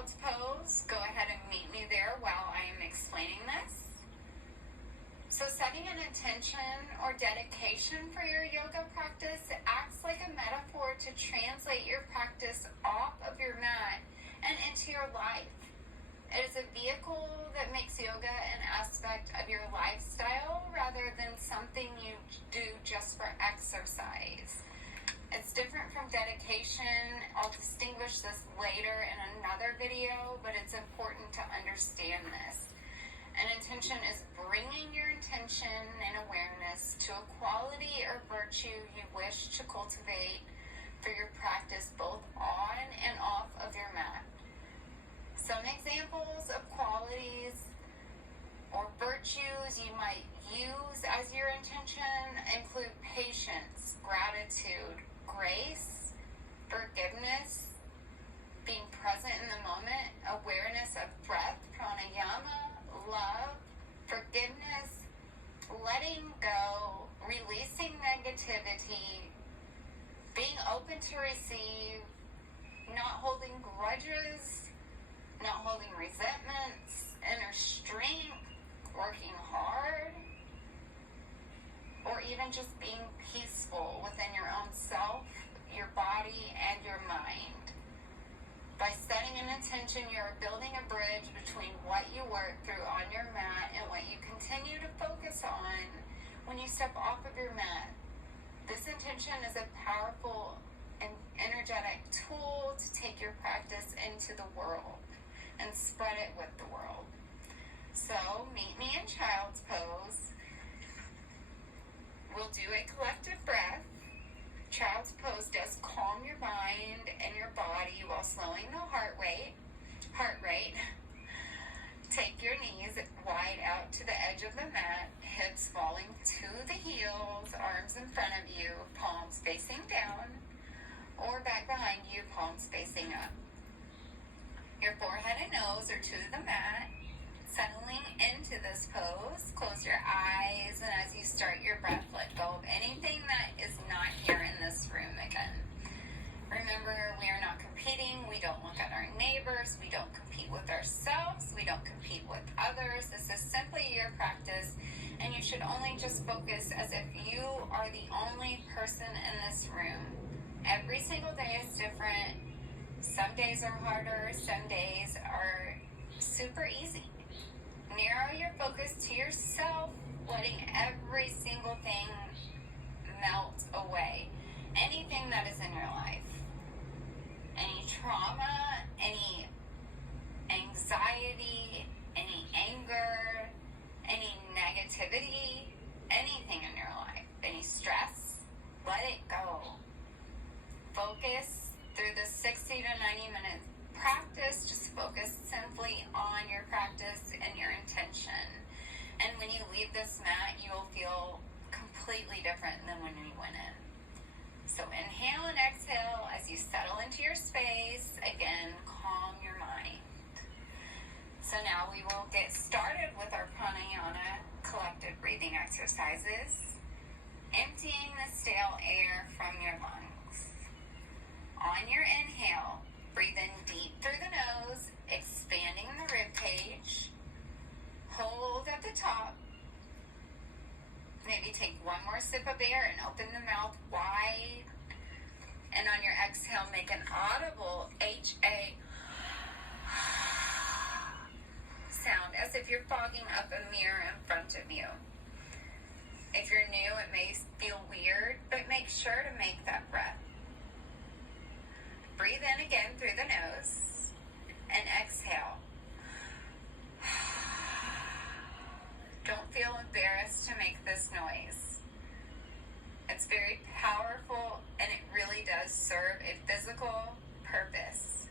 child's pose. Go ahead and meet me there while I am explaining this. So setting an intention or dedication for your yoga practice acts like a metaphor to translate your practice off of your mat and into your life. It is a vehicle that makes yoga an aspect of your lifestyle rather than something you do just for exercise. It's different from dedication. I'll distinguish this later in another video, but it's important to understand this. An intention is bringing your intention and awareness to a quality or virtue you wish to cultivate for your practice both on and off of your mat. Some examples of qualities or virtues you might use as your intention include patience, gratitude, grace, forgiveness, being present in the moment, awareness of breath, pranayama, love, forgiveness, letting go, releasing negativity, being open to receive, not holding grudges, not holding resentments, inner strength, working hard, or even just being peaceful within your own self, your body, and your mind. By setting an intention, you're building a bridge between what you work through on your mat and what you continue to focus on when you step off of your mat. This intention is a powerful and energetic tool to take your practice into the world and spread it with the world. So, meet me in child's pose. We'll do a collective breath. Child's pose does calm your mind and your body while slowing the heart rate. Take your knees wide out to the edge of the mat, hips falling to the heels, arms in front of you, palms facing down, or back behind you, palms facing up. Your forehead and nose are to the mat. Settling into this pose, close your eyes, and as you start your breath, let go of anything that is not here in this room again. Remember, we are not competing. We don't look at our neighbors. We don't compete with ourselves. We don't compete with others. This is simply your practice, and you should only just focus as if you are the only person in this room. Every single day is different. Some days are harder. Some days are super easy. Narrow your focus to yourself, letting every single thing melt away. Anything that is in your life. Any trauma, any anxiety, any anger, any negativity, anything in your life, any stress, let it go. Focus through the 60 to 90 minute practice. Just focus simply on your practice and your intention. And when you leave this mat, you will feel completely different than when you went in. So inhale and exhale as you settle into your space. Again, calm your mind. So now we will get started with our pranayama collective breathing exercises. Emptying the stale air from your lungs. On your inhale, breathe in deep through the nose, expanding the rib cage. Hold at the top. Maybe take one more sip of air and open the mouth wide. And on your exhale, make an audible H-A sound as if you're fogging up a mirror in front of you. If you're new, it may feel weird, but make sure to make that breath. Breathe in again through the nose and exhale. Don't feel embarrassed to make this noise. It's very powerful and it really does serve a physical purpose.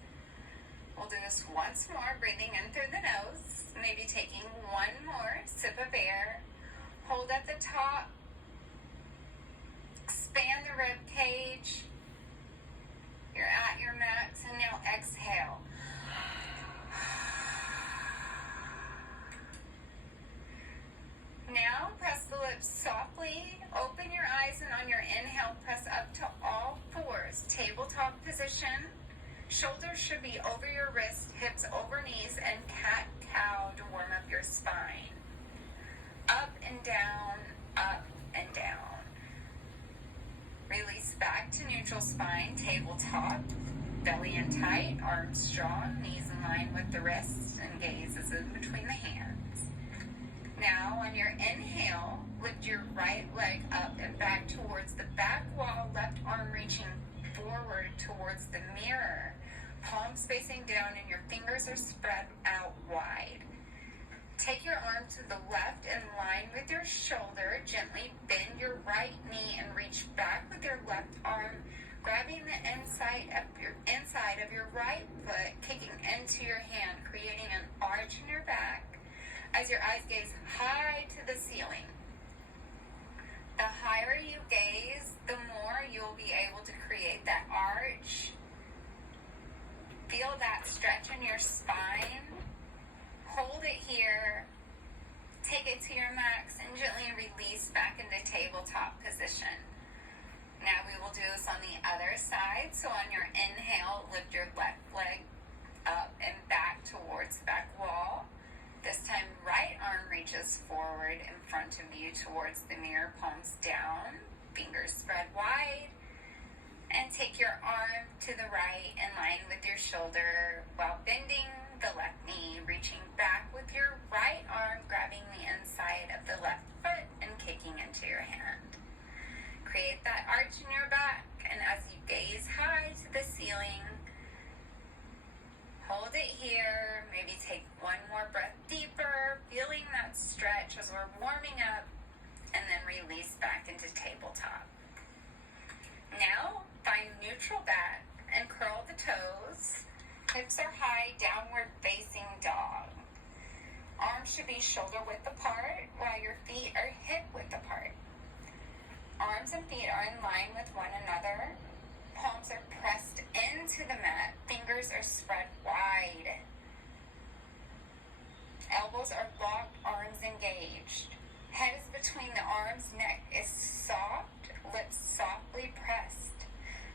We'll do this once more, breathing in through the nose, maybe taking one more sip of air. Hold at the top. Expand the rib cage. You're at your max, and now exhale. Now press the lips softly, open your eyes, and on your inhale, press up to all fours. Tabletop position. Shoulders should be over your wrists, hips over knees, and cat-cow to warm up your spine. Up and down, up and down. Release back to neutral spine, tabletop. Belly in tight, arms strong, knees in line with the wrists, and gaze is in between the hands. Now, on your inhale, lift your right leg up and back towards the back wall, left arm reaching forward towards the mirror. Palms facing down and your fingers are spread out wide. Take your arm to the left in line with your shoulder. Gently bend your right knee and reach back with your left arm, grabbing the inside of your right foot, kicking into your hand, creating an arch in your back as your eyes gaze high to the ceiling. The higher you gaze, the more you'll be able to create that arch. Feel that stretch in your spine. Hold it here. Take it to your max and gently release back into tabletop position. Now we will do this on the other side. So on your inhale, lift your left leg up and back towards the back wall. This time, right arm reaches forward in front of you towards the mirror, palms down, fingers spread wide. And take your arm to the right in line with your shoulder while bending the left knee, reaching back with your right arm, grabbing the inside of the left foot and kicking into your hand. Create that arch in your back, and as you gaze high to the ceiling, hold it here. Maybe take one more breath deeper, feeling that stretch as we're warming up, and then release back into tabletop. Now, find neutral back and curl the toes. Hips are high, downward facing dog. Arms should be shoulder width apart while your feet are hip width apart. Arms and feet are in line with one another. Palms are pressed into the mat. Fingers are spread wide. Elbows are locked, arms engaged. Head is between the arms, neck is soft, lips softly pressed.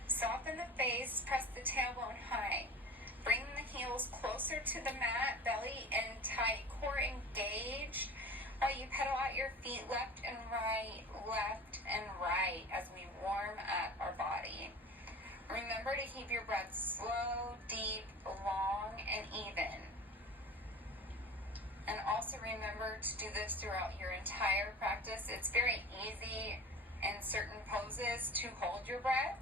Soften the face, press the tailbone high. Bring the heels closer to the mat, belly in tight, core engaged, while you pedal out your feet left and right as we warm up our body. Remember to keep your breath slow, deep, long, and even. And also remember to do this throughout your entire practice. It's very easy in certain poses to hold your breath.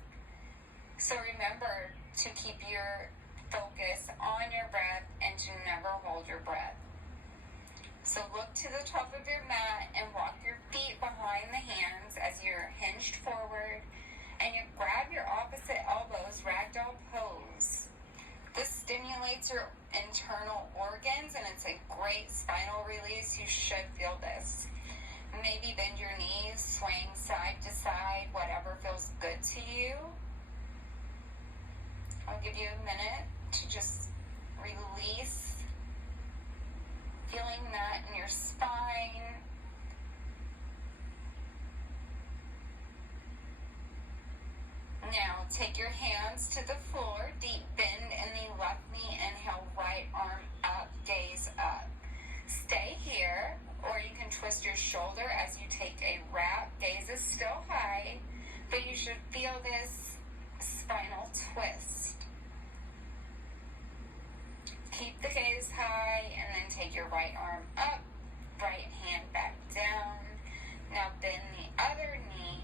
So remember to keep your focus on your breath and to never hold your breath. So look to the top of your mat and walk your feet behind the hands as you're hinged forward, and you grab your opposite elbows, ragdoll pose. This stimulates your internal organs and it's a great spinal release. You should feel this. Maybe bend your knees, swaying side to side, whatever feels good to you. I'll give you a minute to just release, feeling that in your spine. Now take your hands to the floor, deep bend in the left knee, inhale, right arm up, gaze up. Stay here, or you can twist your shoulder as you take a wrap. Gaze is still high, but you should feel this spinal twist. Keep the gaze high, and then take your right arm up, right hand back down. Now bend the other knee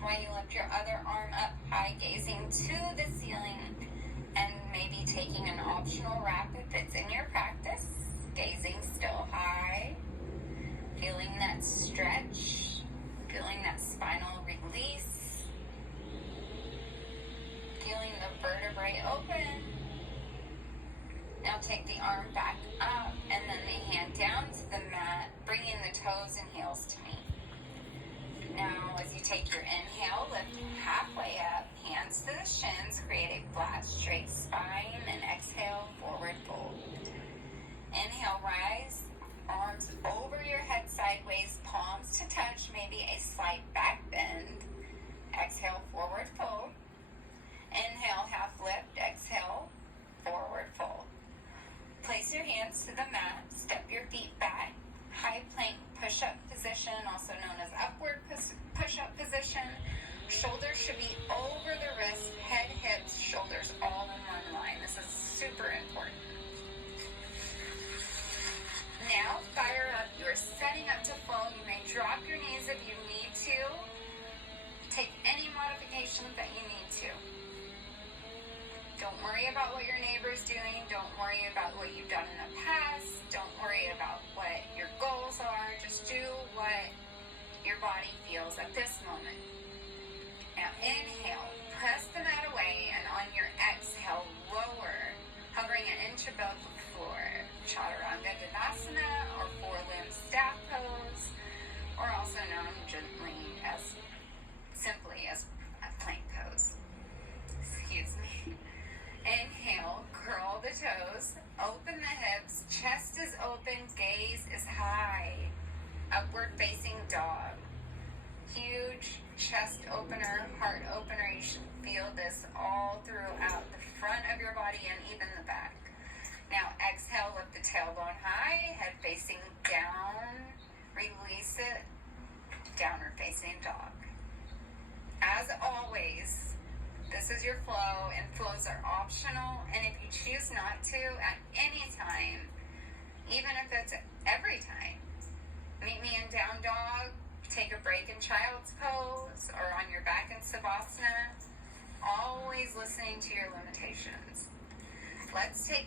while you lift your other arm up high, gazing to the ceiling, and maybe taking an optional wrap if it's in your practice. Gazing still high, feeling that stretch, feeling that spinal release, feeling the vertebrae open. Now take the arm back up and then the hand down to the mat, bringing the toes and heels to meet. Now, as you take your inhale, lift halfway up, hands to the shins, create a flat, straight spine, and exhale, forward fold. Inhale, rise, arms over your head sideways, palms to touch, maybe a slight back bend. Exhale, forward fold. Inhale, half lift, exhale, forward fold. hands to the mat, step your feet back, high plank push-up position, also known as upward push-up position. Shoulders should be over the wrist, head, hips, shoulders all in one line. This is super important. Now, fire up. You are setting up to flow. You may drop your knees if you need to. Take any modifications that you need to. Don't worry about what your neighbor's doing. Don't worry about what you've done in the past. Don't worry about what your goals are. Just do what your body feels at this moment. Now inhale, press the mat away, and on your exhale, lower, hovering an inch above the floor. Chaturanga Dandasana, or four-limb staff pose, or also known simply as plank pose. Excuse me. Inhale, curl the toes, open the hips, chest is open, gaze is high. Upward facing dog. Huge chest opener, heart opener. You should feel this all throughout the front of your body and even the back. Now exhale, lift the tailbone high, head facing down, release it, downward facing dog. As always, this is your flow, and flows are optional, and if you choose not to at any time, even if it's every time, meet me in down dog, take a break in child's pose, or on your back in savasana, always listening to your limitations. Let's take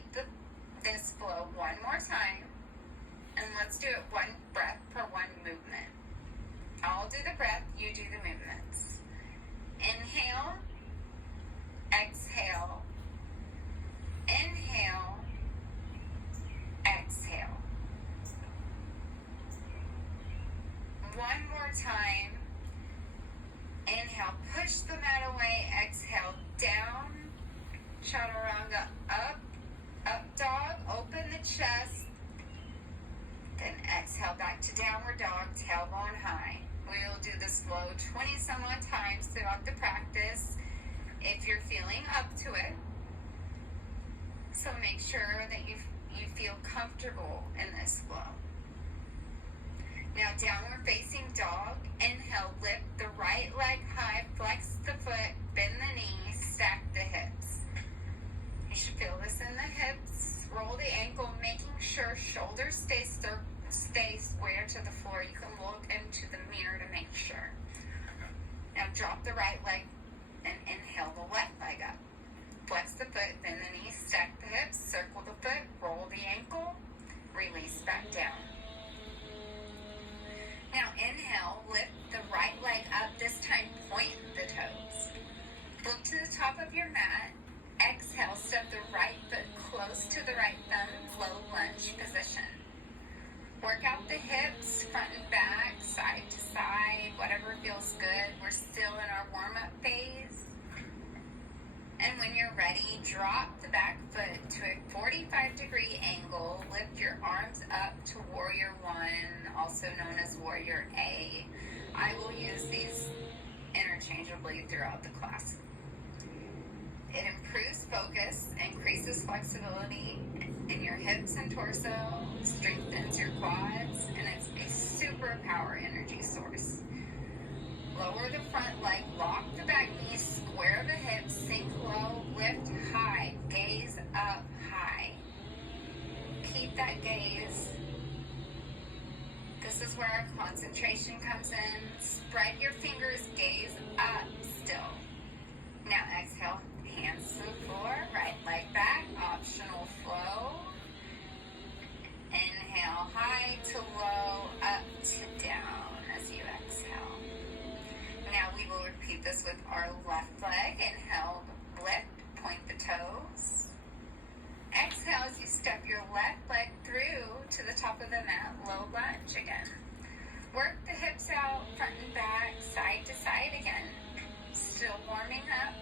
this flow one more time, and let's do it one breath per one movement. I'll do the breath, you do the movements. Inhale, exhale, inhale, exhale. One more time. Inhale, push the mat away, exhale, down, chaturanga, up dog, open the chest, then exhale back to downward dog, tailbone high. We will do this flow 20 some odd times throughout the practice if you're feeling up to it. So make sure that you feel comfortable in this flow. Now downward facing dog, inhale, lift the right leg high, flex the foot, bend the knee, stack the hips. You should feel this in the hips. Roll the ankle, making sure shoulders stay square to the floor. You can look into the mirror to make sure. Now drop the right leg and inhale the left leg up. Flex the foot, bend the knee, stack the hips, circle the foot, roll the ankle, release back down. Now inhale, lift the right leg up, this time point the toes. Look to the top of your mat. Exhale, step the right foot close to the right thumb, low lunge position. Work out the hips, front and back, side to side, whatever feels good. We're still in our warm-up phase. And when you're ready, drop the back foot to a 45-degree angle. Lift your arms up to Warrior One, also known as Warrior A. I will use these interchangeably throughout the class. It improves focus, increases flexibility in your hips and torso, strengthens your quads, and it's a super power energy source. Lower the front leg, lock the back knee, square the hips, sink low, lift high, gaze up high. Keep that gaze. This is where our concentration comes in. Spread your fingers, gaze up still. Now exhale, hands to the floor, right leg back, optional flow. Inhale, high to low, up to down as you exhale. Now we will repeat this with our left leg. Inhale, lift, point the toes. Exhale as you step your left leg through to the top of the mat, low lunge again. Work the hips out, front and back, side to side again. Still warming up.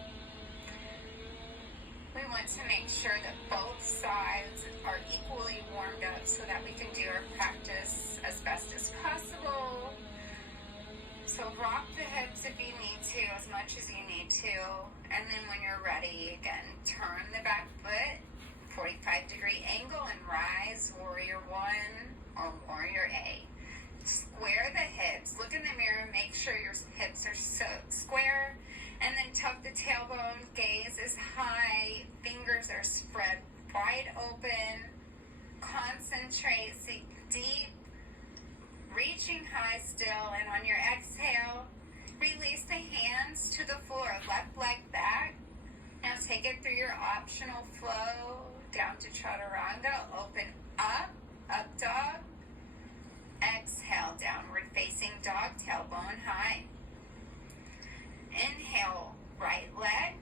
We want to make sure that both sides are equally warmed up so that we can do our practice as best as possible. So rock the hips if you need to, as much as you need to. And then when you're ready, again, turn the back foot 45 45-degree angle and rise, warrior 1 or warrior A. Square the hips. Look in the mirror, make sure your hips are so square, and then tuck the tailbone, gaze is high, fingers are spread wide open. Concentrate, sink deep, reaching high still, and on your exhale, release the hands to the floor, left leg back. Now take it through your optional flow down to chaturanga. Open up, up dog. Exhale, downward facing dog, tailbone high. Inhale, right leg,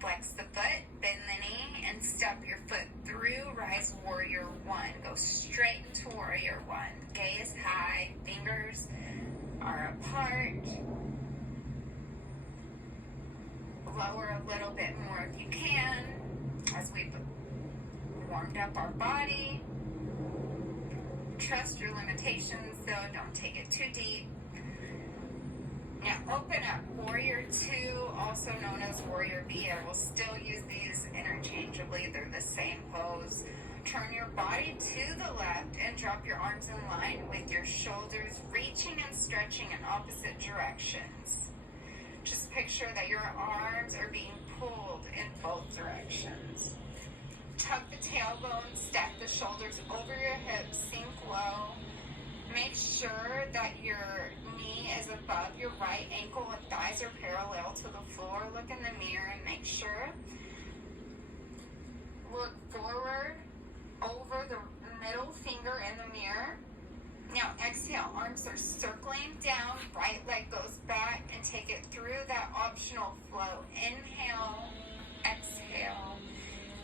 flex the foot, bend the knee, and step your foot through, rise warrior 1. Go straight into warrior 1. Gaze high, fingers are apart. Lower a little bit more if you can, as we've warmed up our body. Trust your limitations, though. Don't take it too deep. Now open up warrior 2, also known as warrior B. I will still use these interchangeably. They're the same pose. Turn your body to the left and drop your arms in line with your shoulders reaching and stretching in opposite directions. Just picture that your arms are being pulled in both directions. Tuck the tailbone, stack the shoulders over your hips, sink low. Make sure that your knee is above your right ankle and thighs are parallel to the floor. Look in the mirror and make sure. Look forward over the middle finger in the mirror. Now exhale, arms are circling down, right leg goes back, and take it through that optional flow. Inhale, exhale.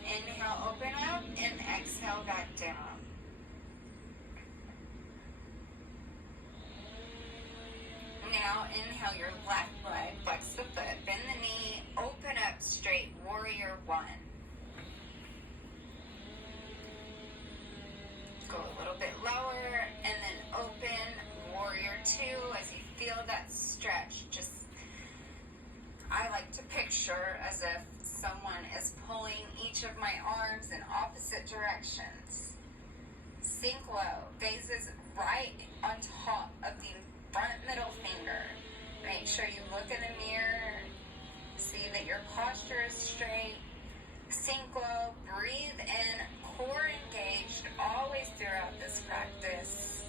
Inhale, open up, and exhale back down. Now inhale your left leg, flex the foot, bend the knee, open up straight, warrior 1. Go a little bit lower, and then open, warrior 2. As you feel that stretch, I like to picture as if someone is pulling each of my arms in opposite directions. Sink low, gazes right on top of the front middle finger. Make sure you look in the mirror, see that your posture is straight. Sink low, breathe in, core engaged always throughout this practice.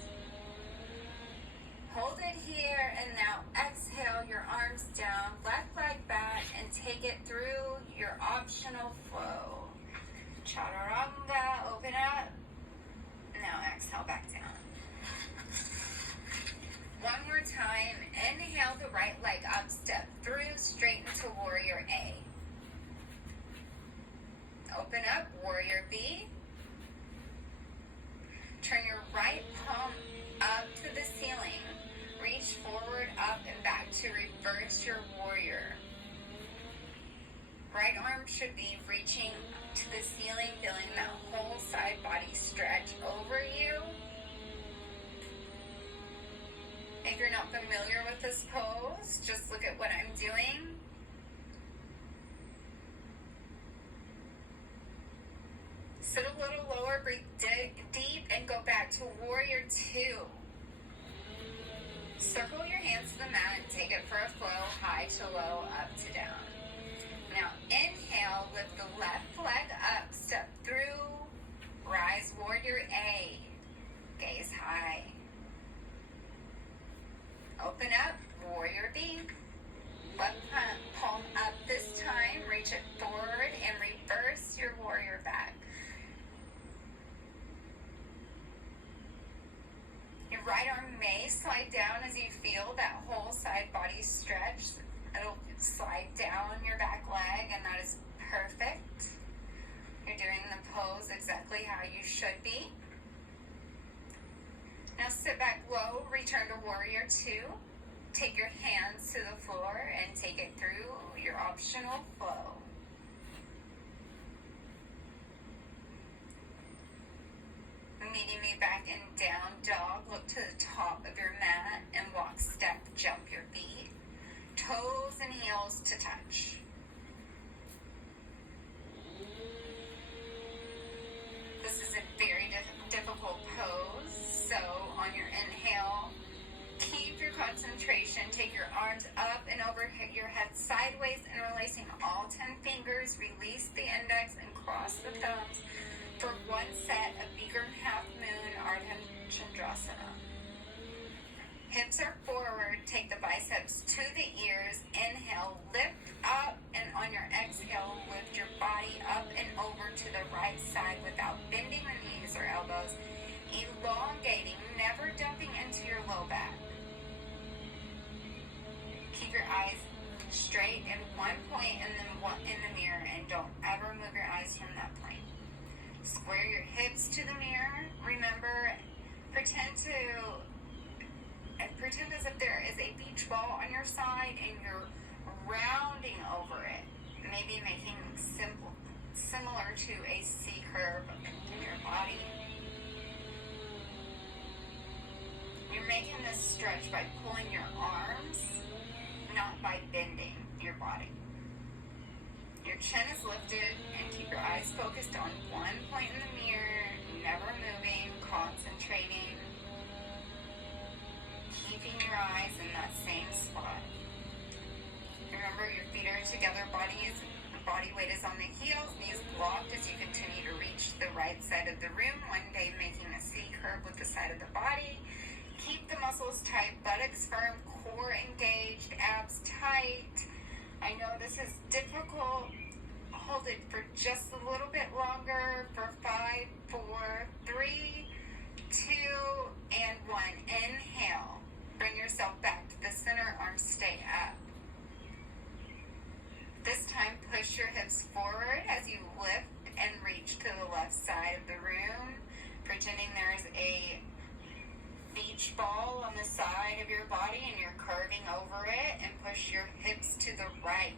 Hold it here, and now exhale your arms down, left leg back, and take it through your optional flow. Chaturanga, open up. Now exhale back down. One more time, inhale the right leg up, step through, straight into warrior A. Open up, warrior B. Turn your right palm up to the ceiling. Reach forward, up, and back to reverse your warrior. Right arm should be reaching to the ceiling, feeling that whole side body stretch over you. If you're not familiar with this pose, just look at what I'm doing. Sit a little lower, breathe deep, and go back to warrior 2. Circle your hands to the mat and take it for a flow, high to low, up to down. Now inhale, lift the left leg up, step through, rise warrior A, gaze high. Open up, warrior B. Left palm up this time, reach it forward and reverse your warrior back. Your right arm may slide down as you feel that whole side body stretch. It'll slide down your back leg, and that is perfect. You're doing the pose exactly how you should be. Now sit back low, return to warrior 2. Take your hands to the floor and take it through your optional flow. Meeting me back in down dog, look to the top of your mat and walk, step, jump your feet. Toes and heels to touch. The concentration. Take your arms up and over your head sideways, interlacing all 10 fingers. Release the index and cross the thumbs for one set of Bikram half moon Ardha Chandrasana. Hips are forward. Take the biceps to the ears. Inhale, lift up, and on your exhale, lift your body up and over to the right side without bending the knees or elbows. Elongating, never dumping into your low back. Keep your eyes straight in one point and then one in the mirror, and don't ever move your eyes from that point. Square your hips to the mirror. Remember, pretend as if there is a beach ball on your side and you're rounding over it, maybe making similar to a C curve in your body. You're making this stretch by pulling your arms, not by bending your body. Your chin is lifted, and keep your eyes focused on one point in the mirror, never moving, concentrating, keeping your eyes in that same spot. Remember, your feet are together, body weight is on the heels, knees blocked as you continue to reach the right side of the room, one day making a C curve with the side of the body. Keep the muscles tight, buttocks firm, core engaged, abs tight. I know this is difficult. Hold it for just a little bit longer for 5, 4, 3, 2, and 1. Inhale. Bring yourself back to the center, arms stay up. This time, push your hips forward as you lift and reach to the left side of the room, pretending there's a beach ball on the side of your body and you're curving over it, and push your hips to the right.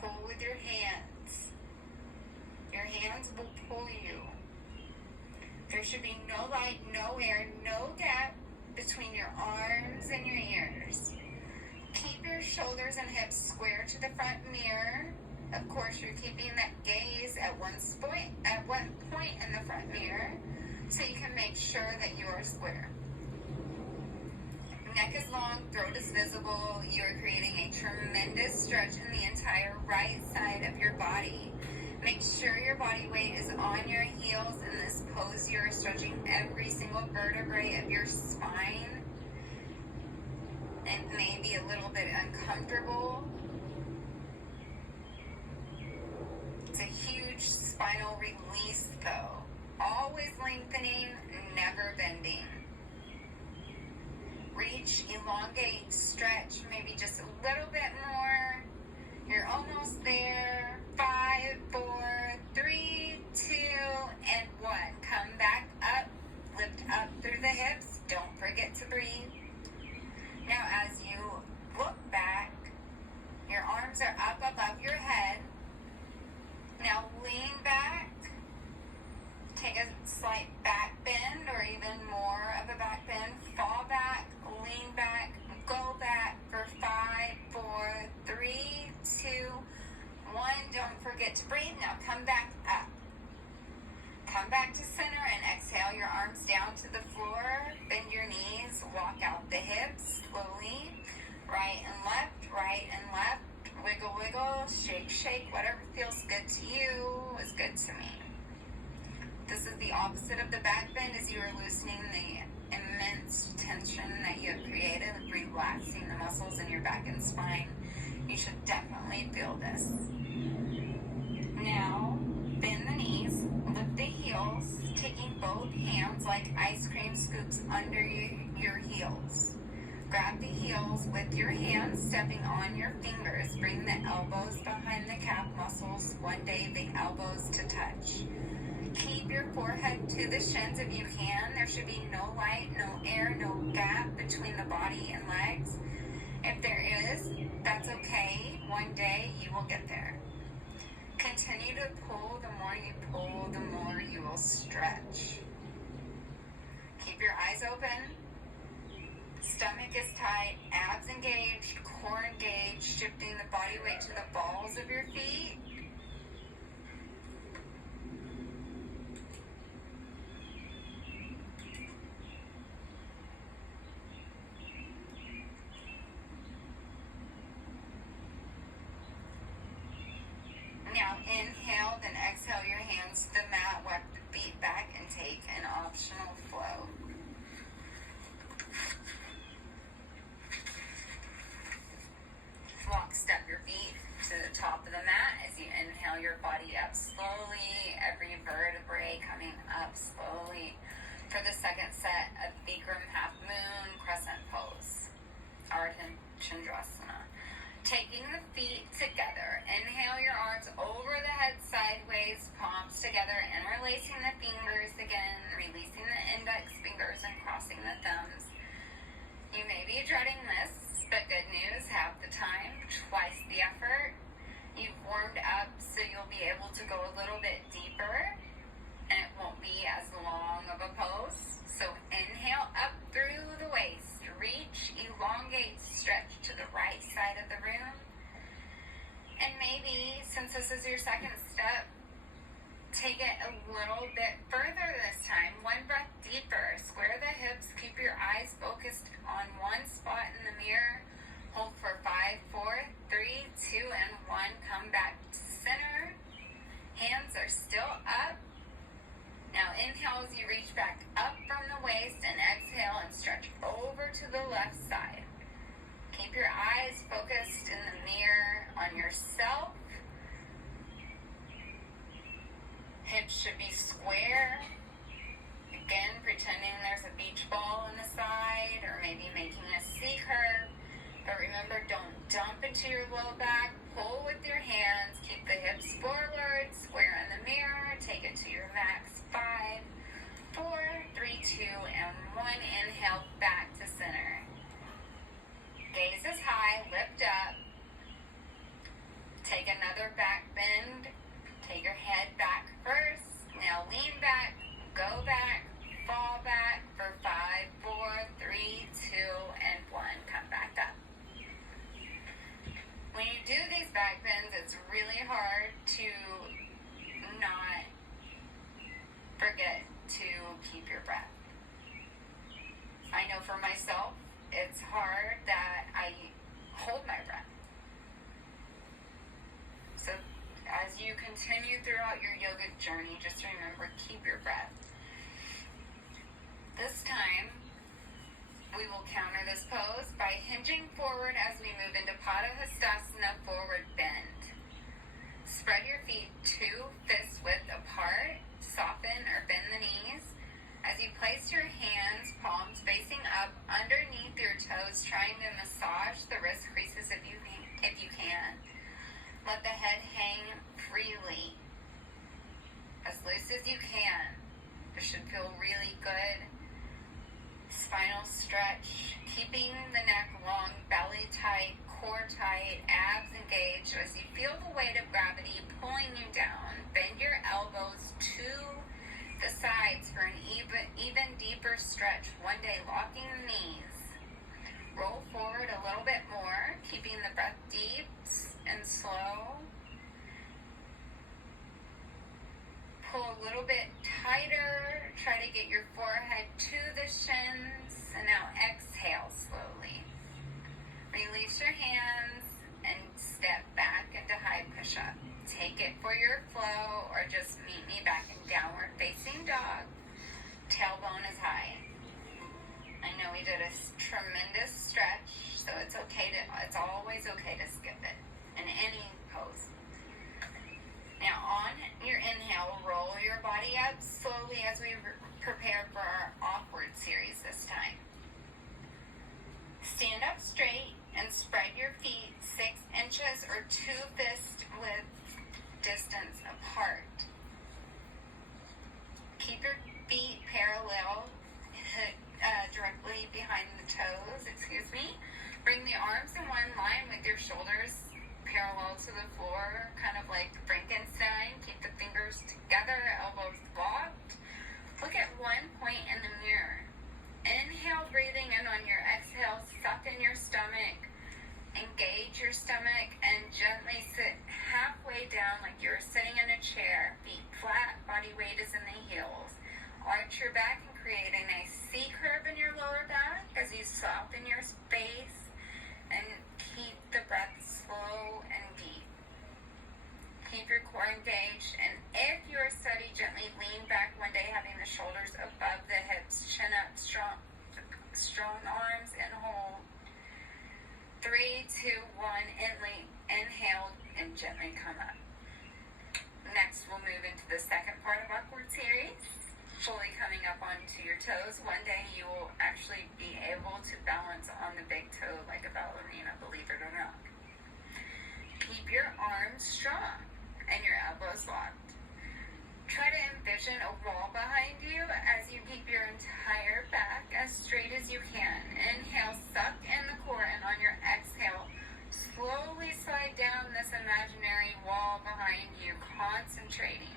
Pull with your hands. Your hands will pull you. There should be no light, no air, no gap between your arms and your ears. Keep your shoulders and hips square to the front mirror. Of course, you're keeping that gaze at one point in the front mirror, so you can make sure that you are square. Neck is long, throat is visible. You are creating a tremendous stretch in the entire right side of your body. Make sure your body weight is on your heels. In this pose, you are stretching every single vertebrae of your spine. It may be a little bit uncomfortable. It's a huge spinal release, though. Always lengthening, never bending. Reach, elongate, stretch, maybe just a little bit more. You're almost there. 5, 4, 3, 2, and 1. Come back up. Lift up through the hips. Don't forget to breathe. Now, as you look back, your arms are up above your head. Now, lean back. Take a slight back bend, or even more of a back bend. Fall back, lean back, go back for 5, 4, 3, 2, 1. Don't forget to breathe. Now come back up. Come back to center and exhale your arms down to the floor. Bend your knees, walk out the hips slowly. Right and left, right and left. Wiggle, wiggle, shake, shake. Whatever feels good to you is good to me. This is the opposite of the back bend, as you are loosening the immense tension that you have created, relaxing the muscles in your back and spine. You should definitely feel this. Now, bend the knees, lift the heels, taking both hands like ice cream scoops under your heels. Grab the heels with your hands, stepping on your fingers. Bring the elbows behind the calf muscles. One day, the elbows to touch. Keep your forehead to the shins if you can. There should be no light, no air, no gap between the body and legs. If there is, that's okay. One day you will get there. Continue to pull. The more you pull, the more you will stretch. Keep your eyes open. Stomach is tight, abs engaged, core engaged, shifting the body weight to the balls of your feet. Now inhale, then exhale your hands to the mat, walk the feet back, and take an optional flow. Walk, step your feet to the top of the mat as you inhale your body up slowly, every vertebrae coming up slowly for the second set of Bikram half moon crescent pose, Ardha Chandrasana. Taking the feet together, inhale your arms over the head sideways, palms together, and releasing the fingers again, releasing the index fingers and crossing the thumbs. You may be dreading this, but good news, half the time, twice the effort. You've warmed up, so you'll be able to go a little bit deeper, and it won't be as long of a pose. So inhale up through the waist, reach, elongate, stretch to the right side of the room. And maybe, since this is your second step, take it a little bit further this time. One breath deeper. Square the hips. Keep your eyes focused on one spot in the mirror. Hold for 5, 4, 3, 2, and 1. Come back to center. Hands are still up. Now inhale as you reach back up from the waist, and exhale and stretch over to the left side. Keep your eyes focused in the mirror on yourself. Hips should be square. Again, pretending there's a beach ball on the side, or maybe making a C curve. But remember, don't dump into your low back. Pull with your hands. Keep the hips forward, square in the mirror. Take it to your max. 5, 4, 3, 2, and 1. Inhale back to center. Gaze is high, lift up. Take another back bend. Take your head back first. Now lean back, go back, fall back for 5, 4, 3, 2, and 1. Come back up. When you do these back bends, it's really hard to not forget to keep your breath. I know for myself, it's hard that I hold my breath. So as you continue throughout your yogic journey, just remember, keep your breath. This time, we will counter this pose by hinging forward as we move into Padahastasana, forward bend. Spread your feet 2 fist width apart, soften or bend the knees. As you place your hands, palms facing up underneath your toes, trying to massage the wrist creases if you can. Let the head hang freely, as loose as you can. This should feel really good. Spinal stretch, keeping the neck long, belly tight, core tight, abs engaged as you feel the weight of gravity pulling you down. Bend your elbows to the sides for an even deeper stretch. One day, locking the knees. Roll forward a little bit more, keeping the breath deep and slow. Pull a little bit tighter. Try to get your forehead to the shins. And now exhale slowly. Release your hands and step back into high push-up. Take it for your flow, or just meet me back in downward facing dog. Tailbone is high. I know we did a tremendous stretch, so it's always okay to skip it in any pose. Now on your inhale, roll your body up slowly as we prepare for our awkward series this time. Stand up straight and spread your feet 6 inches or 2 fist width distance apart. Keep your feet parallel, directly behind the toes, Bring the arms in one line with your shoulders parallel to the floor, kind of like Frankenstein. Keep the fingers together, elbows locked. Look at one point in the mirror. Inhale, breathing in on your exhale, suck in your stomach, engage your stomach, and gently sit halfway down like you're sitting in a chair. Feet flat, body weight is in the heels. Arch your back and create a nice C curve in your lower back as you soften your space, and keep the breath slow and deep. Keep your core are engaged. And if you are steady, gently lean back one day, having the shoulders above the hips, chin up, strong arms, and hold. 3, 2, 1, inhale, and gently come up. Next, we'll move into the second part of awkward series, fully coming up onto your toes. One day you will actually be able to balance on the big toe like a ballerina, believe it or not. Keep your arms strong and your elbows locked. Try to envision a wall behind you as you keep your entire back as straight as you can. Inhale, suck in the core, and on your exhale, slowly slide down this imaginary wall behind you, concentrating.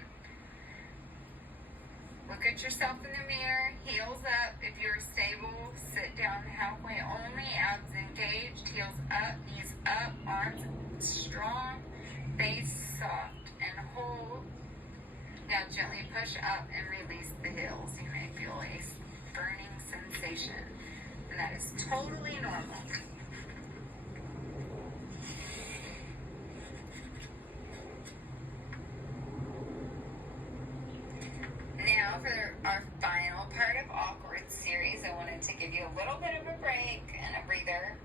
Look at yourself in the mirror, heels up. If you're stable, sit down halfway only, abs engaged, heels up, knees up, arms strong, base soft, and hold. Now gently push up and release the heels. You may feel a burning sensation, and that is totally normal. Now for our final part of awkward series, I wanted to give you a little bit of a break and a breather.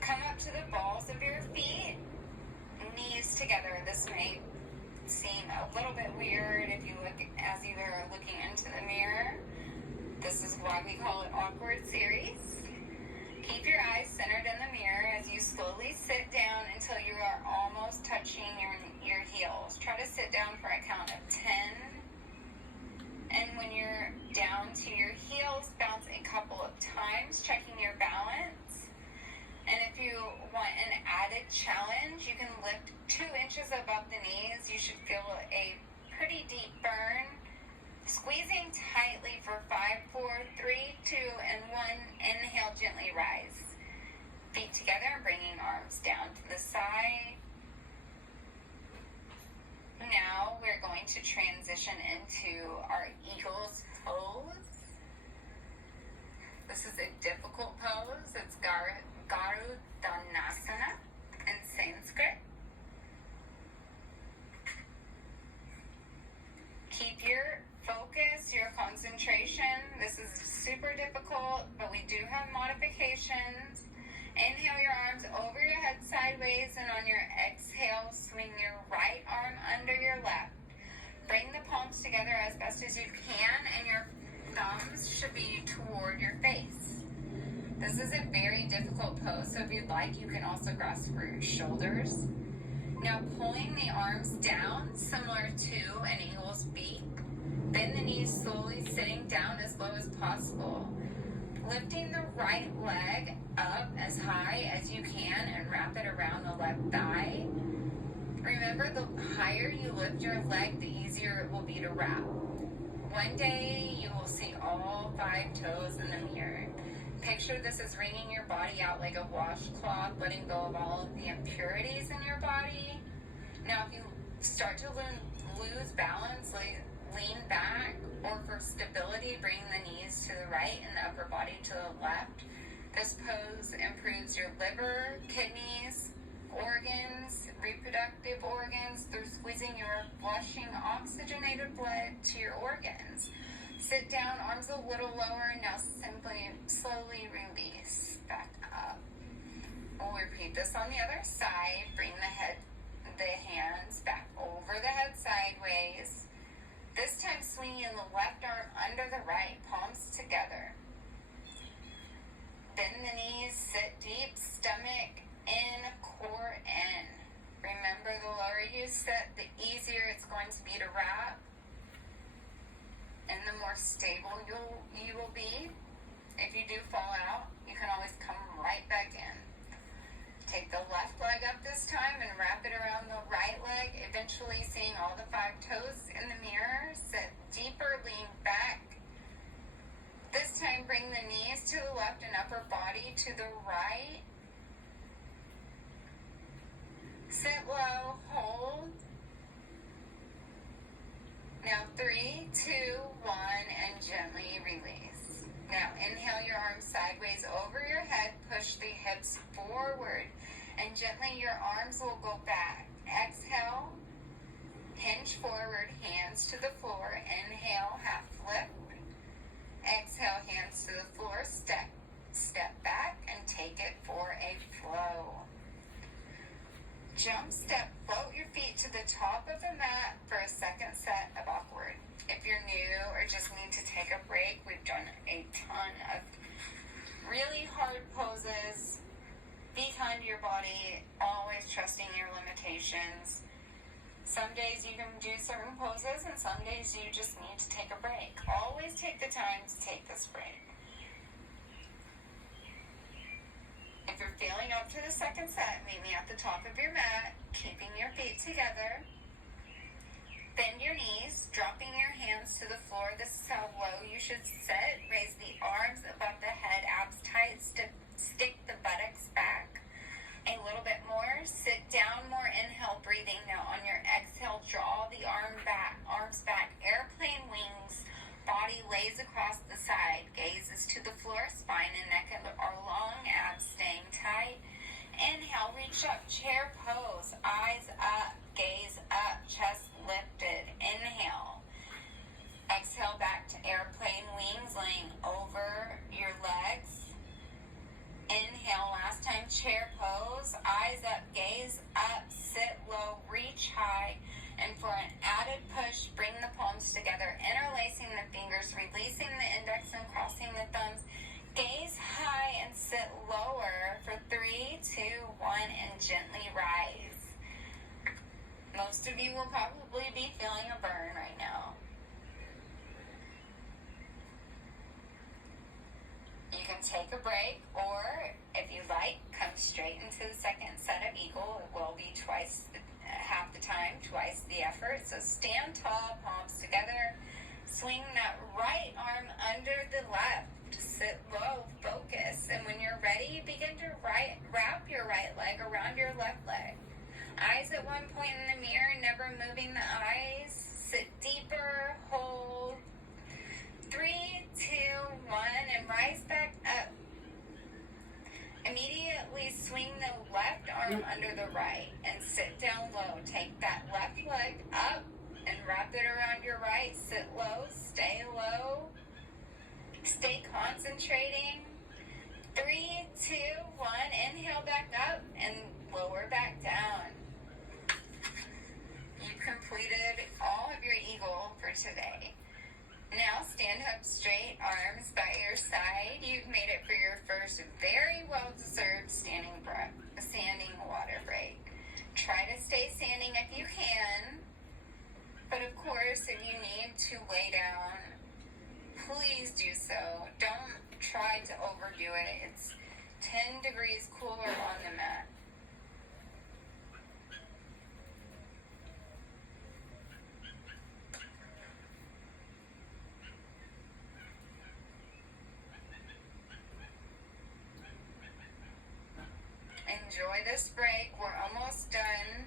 Come up to the balls of your feet, knees together. This may seem a little bit weird if you look as you are looking into the mirror. This is why we call it awkward series. Keep your eyes centered in the mirror as you slowly sit down until you are almost touching your heels. Try to sit down for a count of 10. And when you're down to your heels, bounce a couple of times, checking your balance. And if you want an added challenge, you can lift 2 inches above the knees. You should feel a pretty deep burn. Squeezing tightly for 5, 4, 3, 2, and 1. Inhale, gently rise. Feet together, bringing arms down to the side. Now we're going to transition into our eagle's pose. This is a difficult pose. It's Garudhanasana in Sanskrit. Keep your focus, your concentration. This is super difficult, but we do have modifications. Inhale your arms over your head sideways, and on your exhale, swing your right arm under your left. Bring the palms together as best as you can, and your thumbs should be toward your face. This is a very difficult pose, so if you'd like, you can also grasp for your shoulders. Now pulling the arms down, similar to an eagle's beak. Bend the knees slowly, sitting down as low as possible. Lifting the right leg up as high as you can and wrap it around the left thigh. Remember, the higher you lift your leg, the easier it will be to wrap. One day, you will see all 5 toes in the mirror. Picture this as wringing your body out like a washcloth, letting go of all of the impurities in your body. Now, if you start to lose balance, lean back, or for stability, bring the knees to the right and the upper body to the left. This pose improves your liver, kidneys, organs, reproductive organs through squeezing your flushing oxygenated blood to your organs. Sit down, arms a little lower. Now simply slowly release back up. We'll repeat this on the other side. Bring the hands back over the head sideways. This time swinging the left arm under the right, palms together. Bend the knees, sit deep, stomach in, core in. Remember, the lower you sit, the easier it's going to be to wrap, and the more stable you will be. If you do fall out, you can always come right back in. Take the left leg up this time and wrap it around the right leg, eventually seeing all the 5 toes in the mirror. Sit deeper, lean back. This time, bring the knees to the left and upper body to the right. Sit low, hold. Now 3, 2, 1, and gently release. Now inhale your arms sideways over your head, push the hips forward, and gently your arms will go back. Exhale, Hinge forward, hands to the floor. Inhale, half lift. Exhale, hands to the floor. Step back and take it for a flow. Jump, step, float your feet to the top of the mat for a second set of awkward. If you're new or just need to take a break, we've done a ton of really hard poses. Be kind to your body, always trusting your limitations. Some days you can do certain poses and some days you just need to take a break. Always take the time to take this break. If you're feeling up to the second set, meet me at the top of your mat, keeping your feet together. Bend your knees, dropping your hands to the floor. This is how low you should sit. Raise the arms above the head, abs tight, stick the buttocks back. A little bit more. Sit down more. Inhale, breathing. Now on your exhale, draw the arms back. Airplane wings. Body lays across the side. Gaze is to the floor. Spine and neck are long. Abs staying tight. Inhale, reach up. Chair pose. Eyes up. Gaze up. Chest lifted. Inhale. Exhale back to airplane wings, laying over your legs. Inhale, last time, chair pose. Eyes up, gaze up, sit low, reach high. And for an added push, bring the palms together, interlacing the fingers, releasing the index and crossing the thumbs. Gaze high and sit lower for 3, 2, 1, and gently rise. Most of you will probably be feeling a burn right now. You can take a break, or if you like, come straight into the second set of eagle. It will be half the time, twice the effort. So stand tall, palms together. Swing that right arm under the left. Sit low, focus. And when you're ready, begin to wrap your right leg around your left leg. Eyes at one point in the mirror, never moving the eyes. Sit deeper, hold. 3, 2, 1, and rise back up. Immediately swing the left arm under the right and sit down low. Take that left leg up and wrap it around your right. Sit low, stay low. Stay concentrating. 3, 2, 1, inhale back up and lower back down. You completed all of your eagle for today. Now stand up straight, arms by your side. You've made it for your first very well-deserved standing water break. Try to stay standing if you can. But of course, if you need to lay down, please do so. Don't try to overdo it. It's 10 degrees cooler on the mat. Enjoy this break. We're almost done.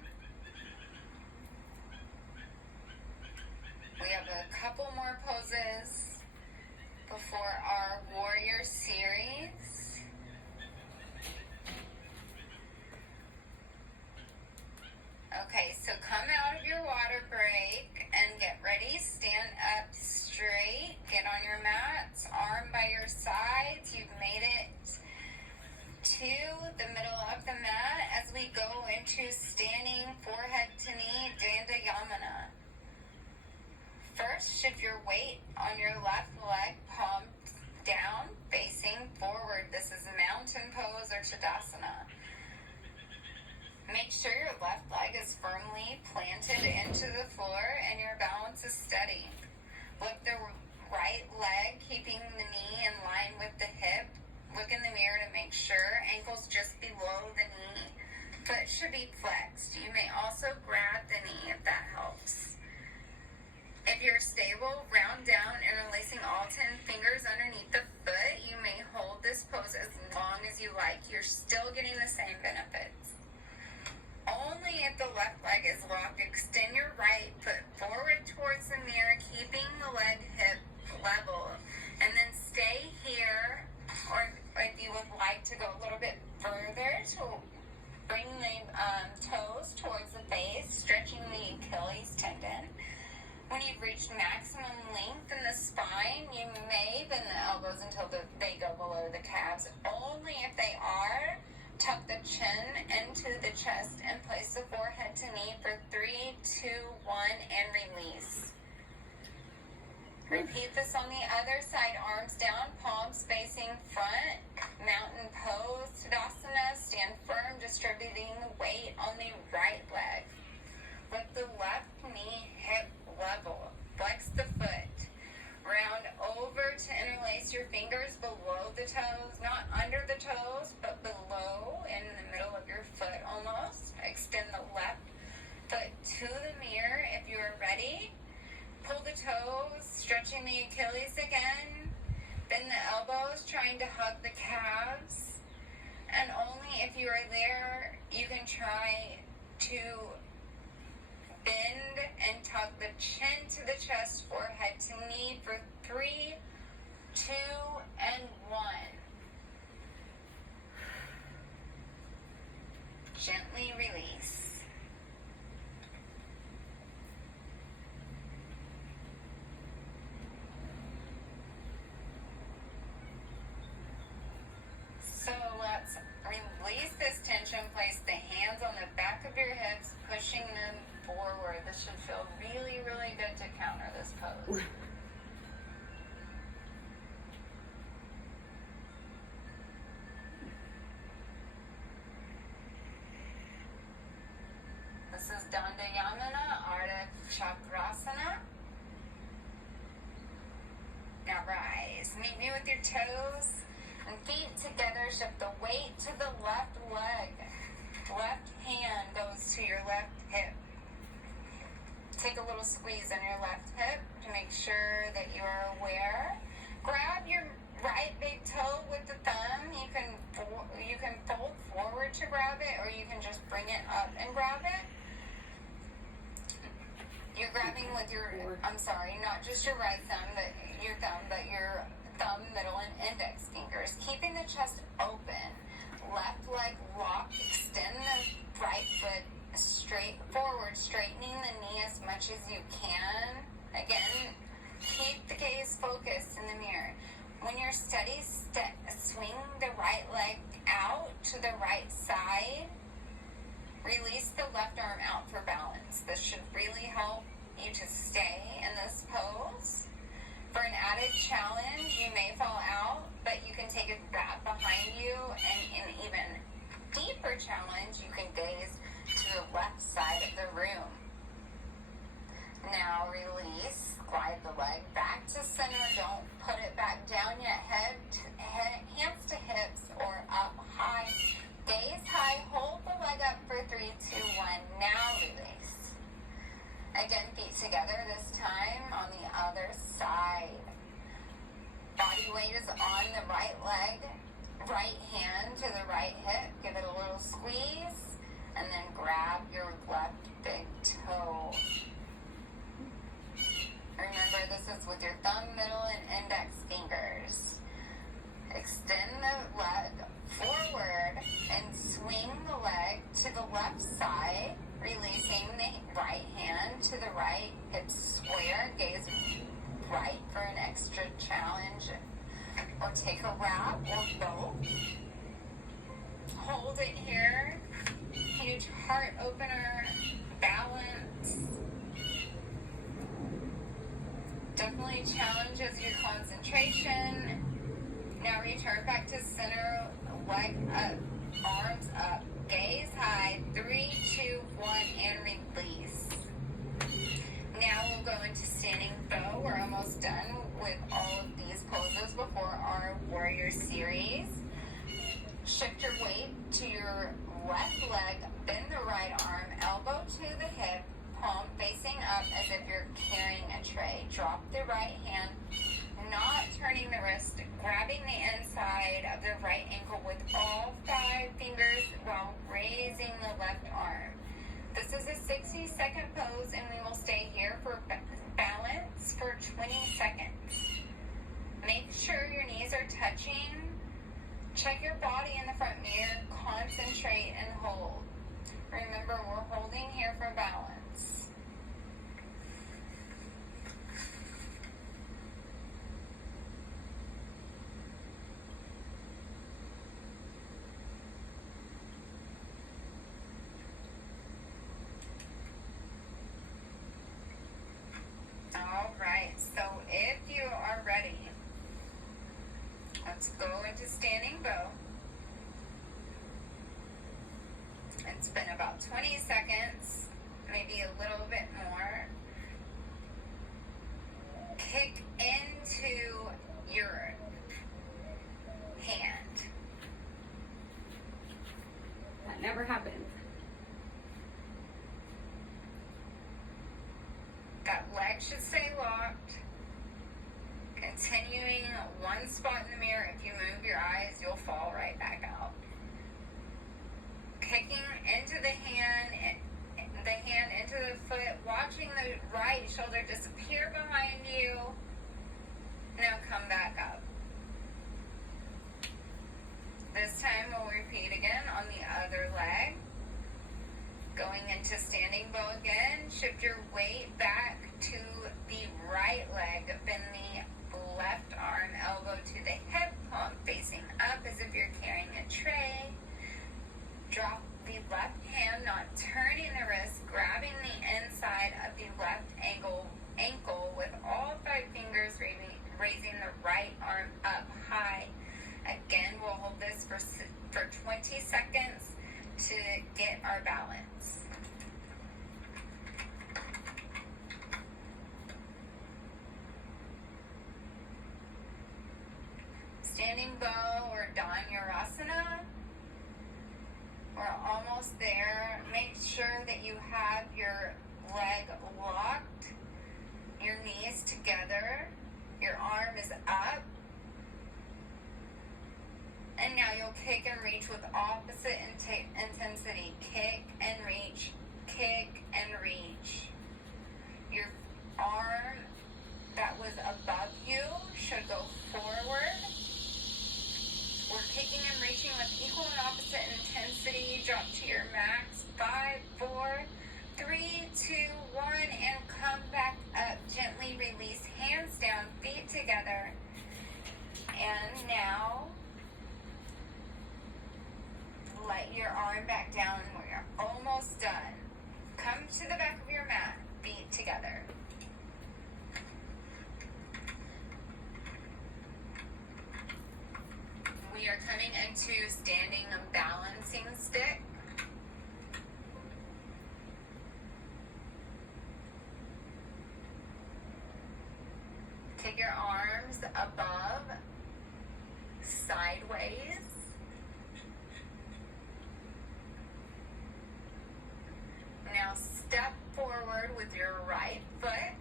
We have a couple more poses before our warrior series. Okay, so come out of your water break and get ready. Stand up straight. Get on your mats, arm by your sides. You've made it to the middle of the mat as we go into standing forehead to knee Dandayamana. First, shift your weight on your left leg, palm down, facing forward. This is a mountain pose or Tadasana. Make sure your left leg is firmly planted into the floor and your balance is steady. Lift the right leg, keeping the knee in line with the hip. Look in the mirror to make sure. Ankles just below the knee. Foot should be flexed. You may also grab the knee if that helps. If you're stable, round down, interlacing all 10 fingers underneath the foot. You may hold this pose as long as you like. You're still getting the same benefits. Only if the left leg is locked, extend your right foot forward towards the mirror, keeping the leg hip level. And then stay here, or if you would like to go a little bit further, to bring the toes towards the face, stretching the Achilles tendon. You may bend the elbows until they go below the calves. Only if they are, tuck the chin into the chest and place the forehead to knee for 3, 2, 1, and release. Repeat this on the other side. Arms down, palms facing front. Mountain pose, Tadasana. Stand firm, distributing the weight on the right leg. Lift the left knee hip level. Flex the foot. Round over to interlace your fingers below the toes. Not under the toes, but below, in the middle of your foot almost. Extend the left foot to the mirror if you are ready. Pull the toes, stretching the Achilles again. Bend the elbows, trying to hug the calves. And only if you are there, you can try to bend and tuck the chin to the chest, forehead to knee for 3, 2, and 1. Gently release. So let's release this tension. Place the hands on the back of your hips, pushing them forward. This should feel really, really good to counter this pose. This is Dandayamana, Ardha Chakrasana. Now rise. Meet me with your toes and feet together. Shift the weight to the left leg. Left hand goes to your left hip. Take a little squeeze on your left hip to make sure that you are aware. Grab your right big toe with the thumb. You can fold forward to grab it, or you can just bring it up and grab it. You're grabbing with your, not just your right thumb, but your thumb, middle, and index fingers. Keeping the chest open. Left leg locked. Extend the right foot straight forward, straightening the knee as much as you can. Again, keep the gaze focused in the mirror. When you're steady, swing the right leg out to the right side. Release the left arm out for balance. This should really help you to stay in this pose. For an added challenge, you may fall out, but you can take a grab behind you, and in an even deeper challenge, you can gaze to the left side of the room. Now release, glide the leg back to center. Don't put it back down yet. Hands to hips or up high. Gaze high, hold the leg up for 3, 2, 1. Now release. Again, feet together, this time on the other side. Body weight is on the right leg. Right hand to the right hip. Give it a little squeeze. And then grab your left big toe. Remember, this is with your thumb, middle, and index fingers. Extend the leg forward and swing the leg to the left side, releasing the right hand to the right hip square. Gaze right for an extra challenge, or take a wrap, or both. Hold it here. Huge heart opener. Balance. Definitely challenges your concentration. Now return back to center, leg up, arms up, gaze high, 3, 2, 1, and release. Now we'll go into standing bow. We're almost done with all of these poses before our warrior series. Shift your weight to your left leg, bend the right arm, elbow to the hip, palm facing up as if you're carrying a tray. Drop the right hand, not turning the wrist, grabbing the inside of the right ankle with all 5 fingers while raising the left arm. This is a 60-second pose, and we will stay here for balance for 20 seconds. Make sure your knees are touching. Check your body in the front mirror. Concentrate and hold. Remember, we're holding here for balance. Go into standing bow. It's been about 20 seconds, maybe a little bit more. Kick into your hand. That never happened. That leg should stay locked. Continuing one spot in the mirror. If you move your eyes, you'll fall right back out. Kicking into the hand into the foot, watching the right shoulder disappear behind you. Now come back up. This time we'll repeat again on the other leg. Going into standing bow again, shift your weight back to the right leg, bend the left arm, elbow to the hip, palm facing up as if you're carrying a tray. Drop the left hand, not turning the wrist, grabbing the inside of the left ankle with all 5 fingers, raising the right arm up high. Again, we'll hold this for 20 seconds to get our balance. Standing bow or Dhanurasana. We're almost there. Make sure that you have your leg locked, your knees together, your arm is up. And now you'll kick and reach with opposite intensity. Kick and reach, kick and reach. Your arm that was above you should go forward. We're kicking and reaching with equal and opposite intensity. Drop to your max. 5, 4, 3, 2, 1, and come back up. Gently release hands down, feet together. And now let your arm back down. We're almost done. Come to the back of your mat, feet together. We are coming into standing balancing stick. Take your arms above, sideways. Now step forward with your right foot.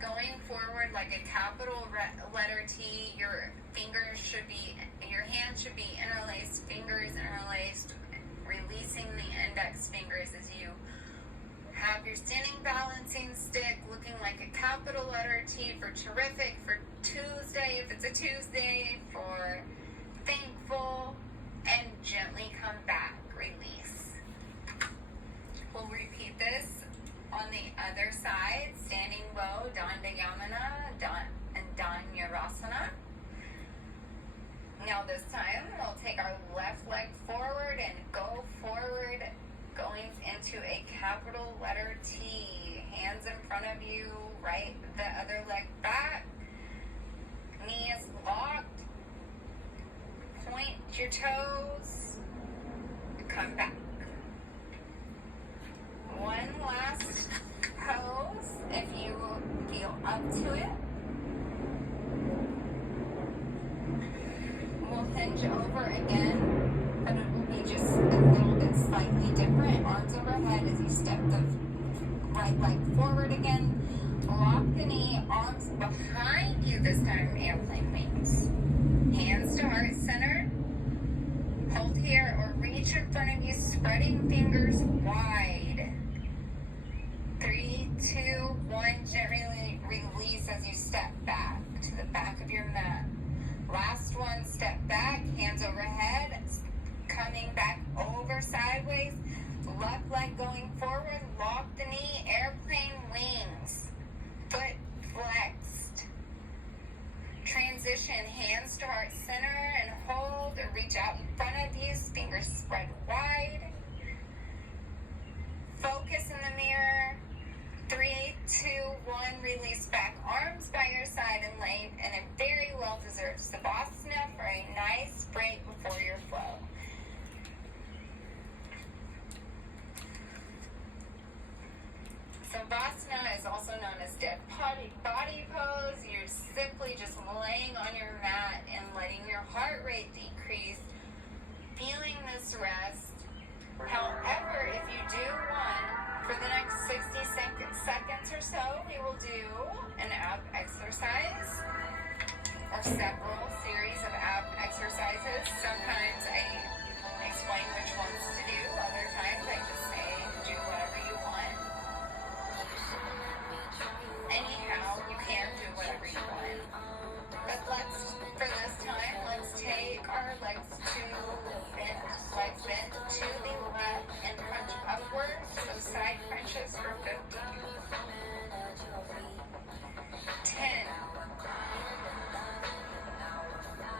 Going forward like a capital letter T, your hands should be interlaced, fingers interlaced, releasing the index fingers as you have your standing balancing stick looking like a capital letter T for terrific, for Tuesday, if it's a Tuesday, for thankful, and gently come back, release. We'll repeat this on the other side, standing bow, Dandayamana, and Dhanurasana. Now this time, we'll take our left leg forward and go forward, going into a capital letter T. Hands in front of you, right, the other leg back, knees locked, point your toes, come back. One last pose, if you feel up to it. We'll hinge over again, but it will be just a little bit slightly different. Arms overhead as you step the right leg forward again. Lock the knee, arms behind you this time, airplane wings. Hands to heart center. Hold here or reach in front of you, spreading fingers wide. 3, 2, 1, gently release as you step back to the back of your mat. Last one, step back, hands overhead, coming back over sideways, left leg going forward, lock the knee, airplane wings, foot flexed. Transition, hands to heart center and hold or reach out in front of you, fingers spread wide. Focus in the mirror. 3, 2, 1, release back, arms by your side and lay in a very well-positioned reserve Savasana for a nice break before your flow. Savasana is also known as dead body pose. You're simply just laying on your mat and letting your heart rate decrease, feeling this rest. However, if you do one, for the next 60 seconds or so, we will do an ab exercise or several series of ab exercises. Sometimes I explain which ones to do. Other times I just say do whatever you want. Anyhow, you can do whatever you want. But for this time, let's take our legs bent to the left and crunch upward. So side crunches for 15. 10.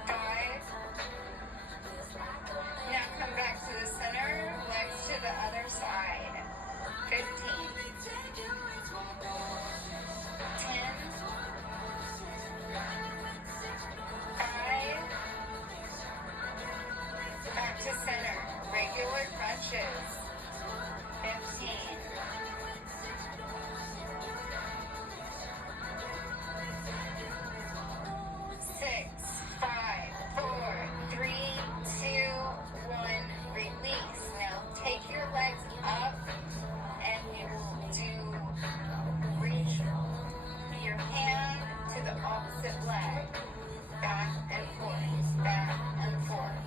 5. Now come back to the center, legs to the other side. 15. 10. 5. Back to center. Regular crunches. 15. 6, 5, 4, 3, 2, 1. Release. Now take your legs up and you will do reach your hand to the opposite leg. Back and forth. Back and forth.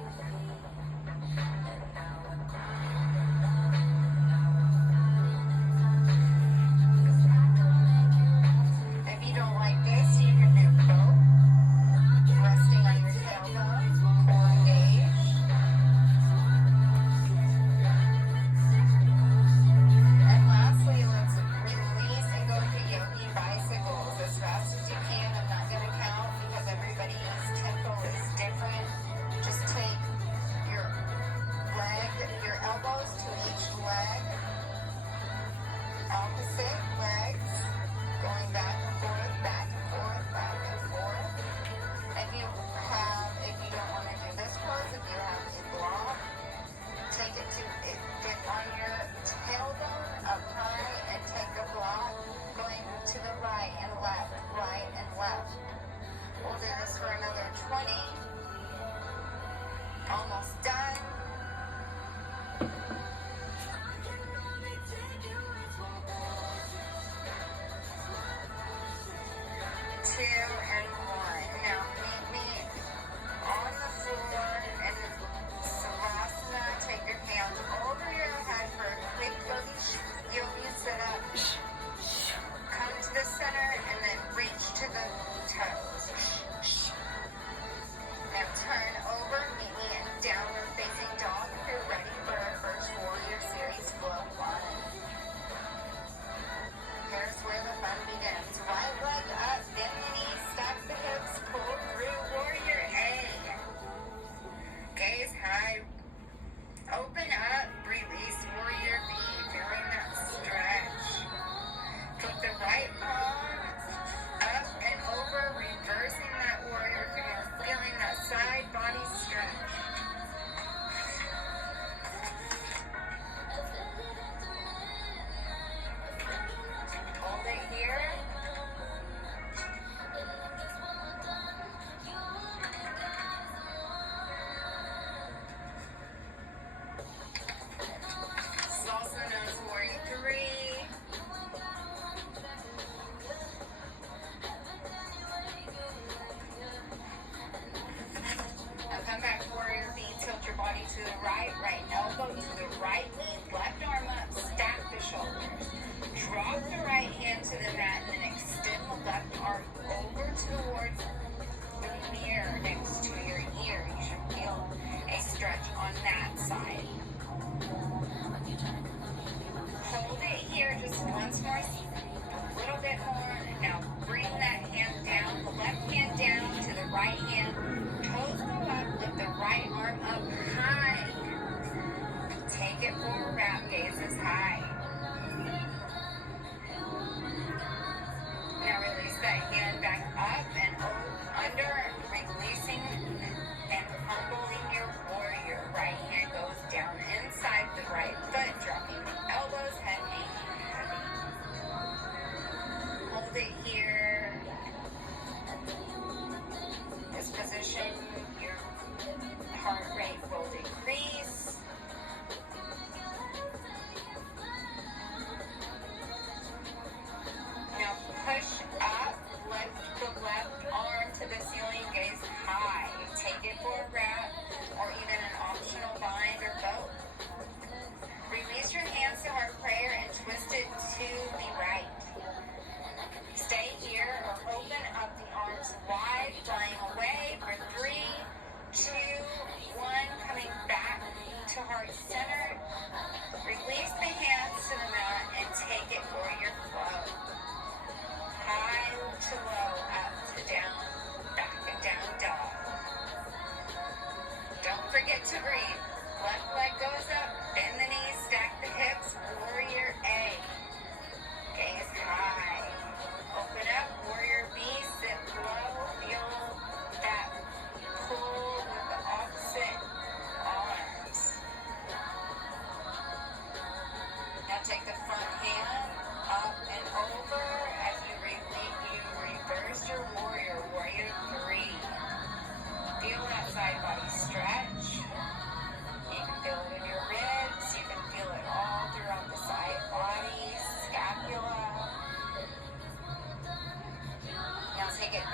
If you don't like this, you can do both. Resting on your tailbone, core engaged. And lastly, let's release and go to Yogi bicycles as fast as you can. I'm not going to count because everybody is tempo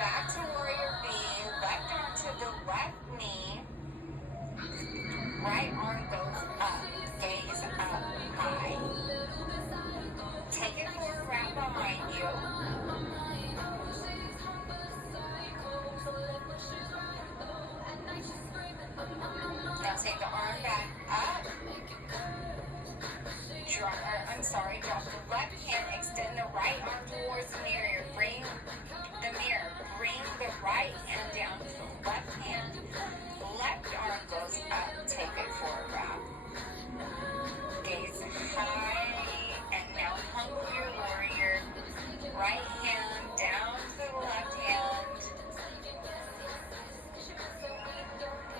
back to warrior B, left arm to the left knee, right arm goes up, gaze up high. Take it for a wrap behind you. Now take the arm back up. Drop the left hand, extend the right arm towards the mirror. Bring the right hand down to the left hand. Left arm goes up. Take it for a wrap. Gaze high, and now humble your warrior. Right hand down to the left hand.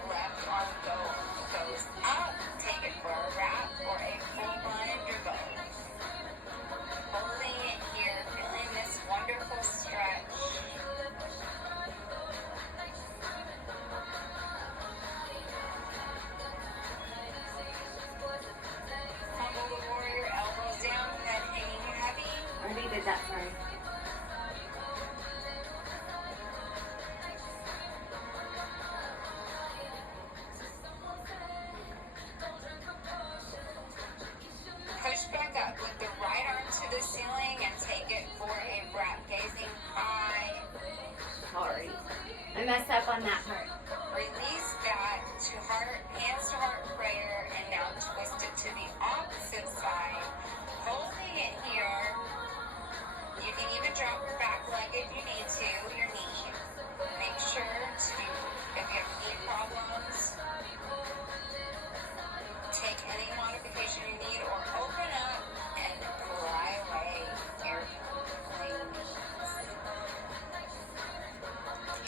Left arm goes up. Take it for a wrap or a full line of your bow. Holding it here, feeling this wonderful stretch. Humble the warrior, elbows down, head hanging heavy. I already did that, sorry. Push back up with the right arm to the ceiling and take it for a wrap, gazing high. Sorry. I messed up on that part. Release that to heart, hands to heart prayer, and now twist it to the opposite side. Holding it here. You can even drop your back leg if you need to, your knee. Make sure to, if you have knee problems, take any modification you need or open up and fly away your wings.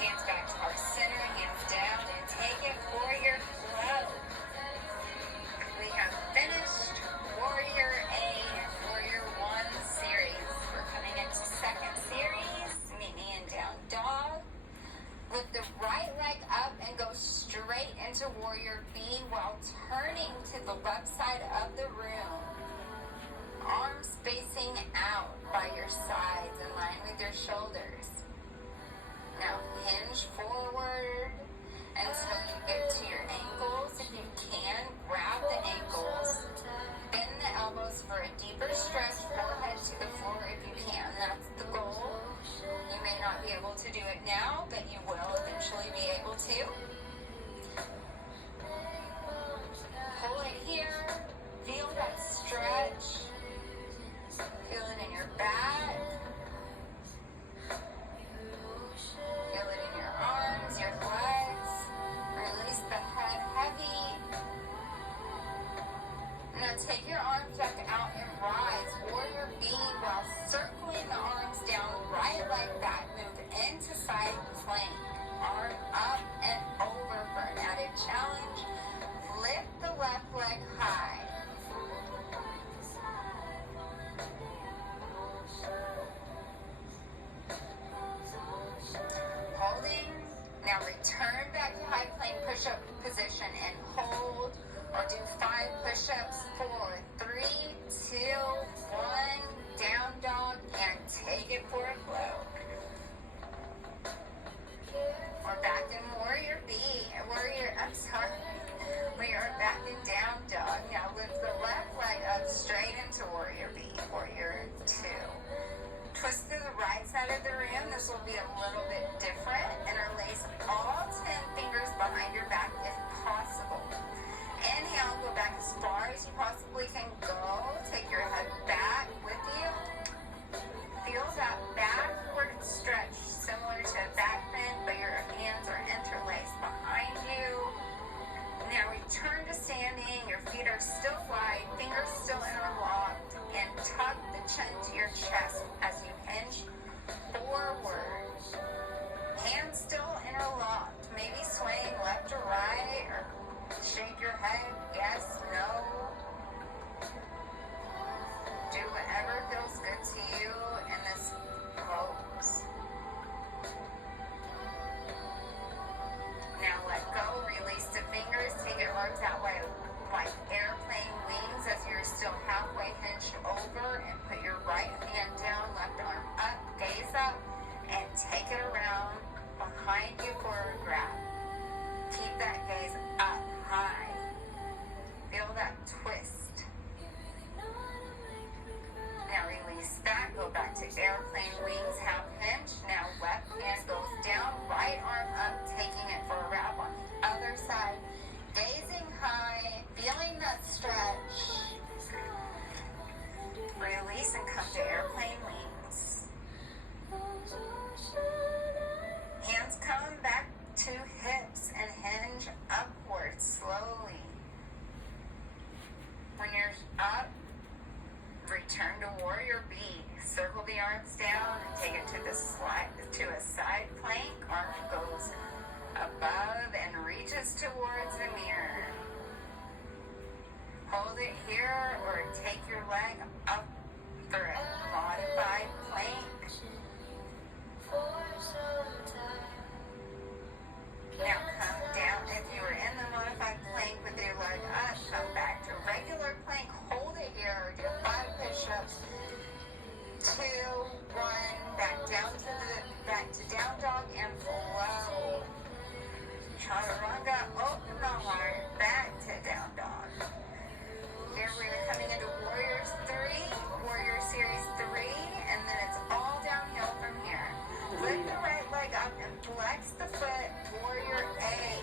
Hands back to our center, hands down, and take it for your flow. We have finished Warrior A, Warrior 1 series. We're coming into second series. Meet me in down dog. Lift the right leg up and go straight into Warrior B while turning to the left side of the room. Arms facing out by your sides in line with your shoulders. Now hinge forward until you get to your ankles. If you can, grab the ankles. Bend the elbows for a deeper stretch, forehead to the floor if you can. That's the goal. You may not be able to do it now, but you will eventually be able to. Pull it here. Feel that stretch. Feel it in your back. Feel it in your arms, your legs. Release the head heavy. Now take your arms back out and rise. Warrior B while circling the arms down, right leg back, move into side plank. Arm up and over for an added challenge. Lift the left leg high. Holding. Now return back to high plank push-up position and hold or do 5 push-ups. 4, 3, 2, 1. Down dog and take it for a flow. We're back in Warrior B. We are back in down dog. Now lift the left leg up straight into Warrior B. Warrior 2. Twist to the right side of the room. This will be a little bit different. Interlace all 10 fingers behind your back if possible. Inhale, go back as far as you possibly can go. Take your head back with you. Feel that backward hold it here or take your leg up for a modified plank. Now come down. If you were in the modified plank with your leg up, come back to regular plank. Hold it here. Do 5 push-ups. 2, 1. Back to down dog and flow. Chaturanga. Open the heart. Back to down dog. Here we're coming into Warrior Series 3, and then it's all downhill from here. Lift the right leg up and flex the foot. Warrior A.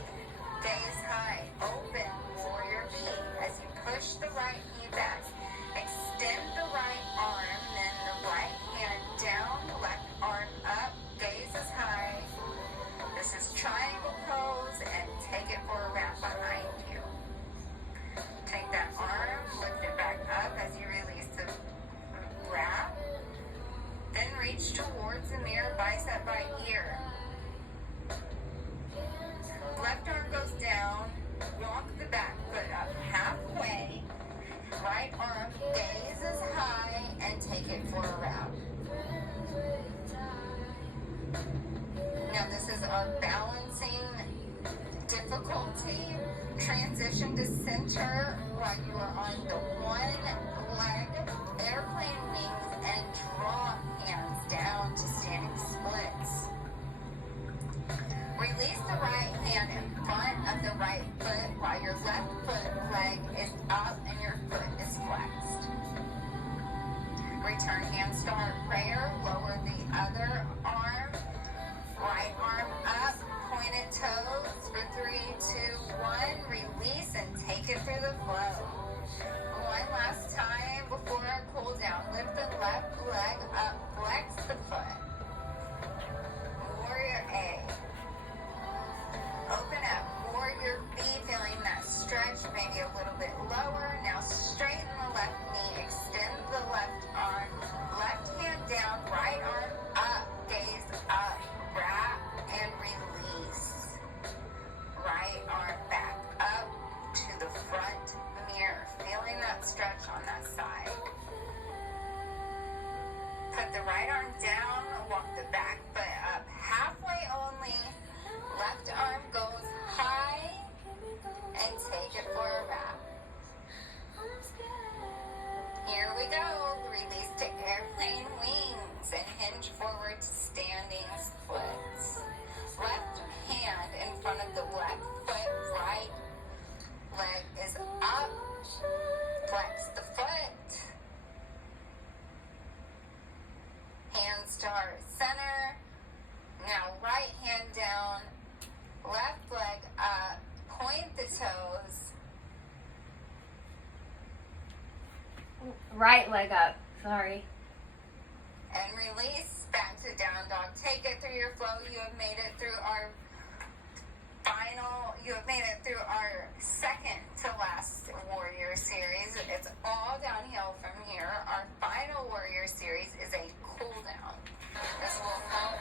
Gaze high. Open. Warrior B. As you push the right knee back, extend the right arm, then the right hand down, left arm up. Gaze is high. This is triangle pose, and take it for a wrap behind you. Take that arm, lift it back up as you release the wrap. Then reach towards the mirror, bicep by ear. Left arm goes down. Walk the back foot up halfway. Right arm gazes high and take it for a wrap. Now this is our balancing difficulty. Transition to center while you are on the one leg, airplane wings, and draw hands down to standing splits. Release the right hand in front of the right foot while your left leg is up and your foot is flexed. Return handstand prayer. Lower the other arm. Right arm up. Pointed toes for 3, 2, 1. Release and take it through the flow. One last time before our cool down. Lift the left leg up. Flex the foot. Warrior A. Open up. Warrior B. Feeling that stretch, maybe a little bit lower. Now straighten the left knee. Extend the left arm. Left hand down. Right arm up. Gaze up. Wrap and release. Right arm back up to the front mirror. Feeling that stretch on that side. Put the right arm down. Walk the back foot up halfway only. Left arm goes high and take it for a wrap. Here we go. Release to airplane wings and hinge forward to standing splits. Left hand in front of the left foot. Right leg is up. Flex the foot. Hands to heart center. Now right hand down. Left leg up. Point the toes. Right leg up. Sorry. And release back to down dog. Take it through your flow. You have made it through our second to last warrior series. It's all downhill from here. Our final warrior series is a cool down. This will help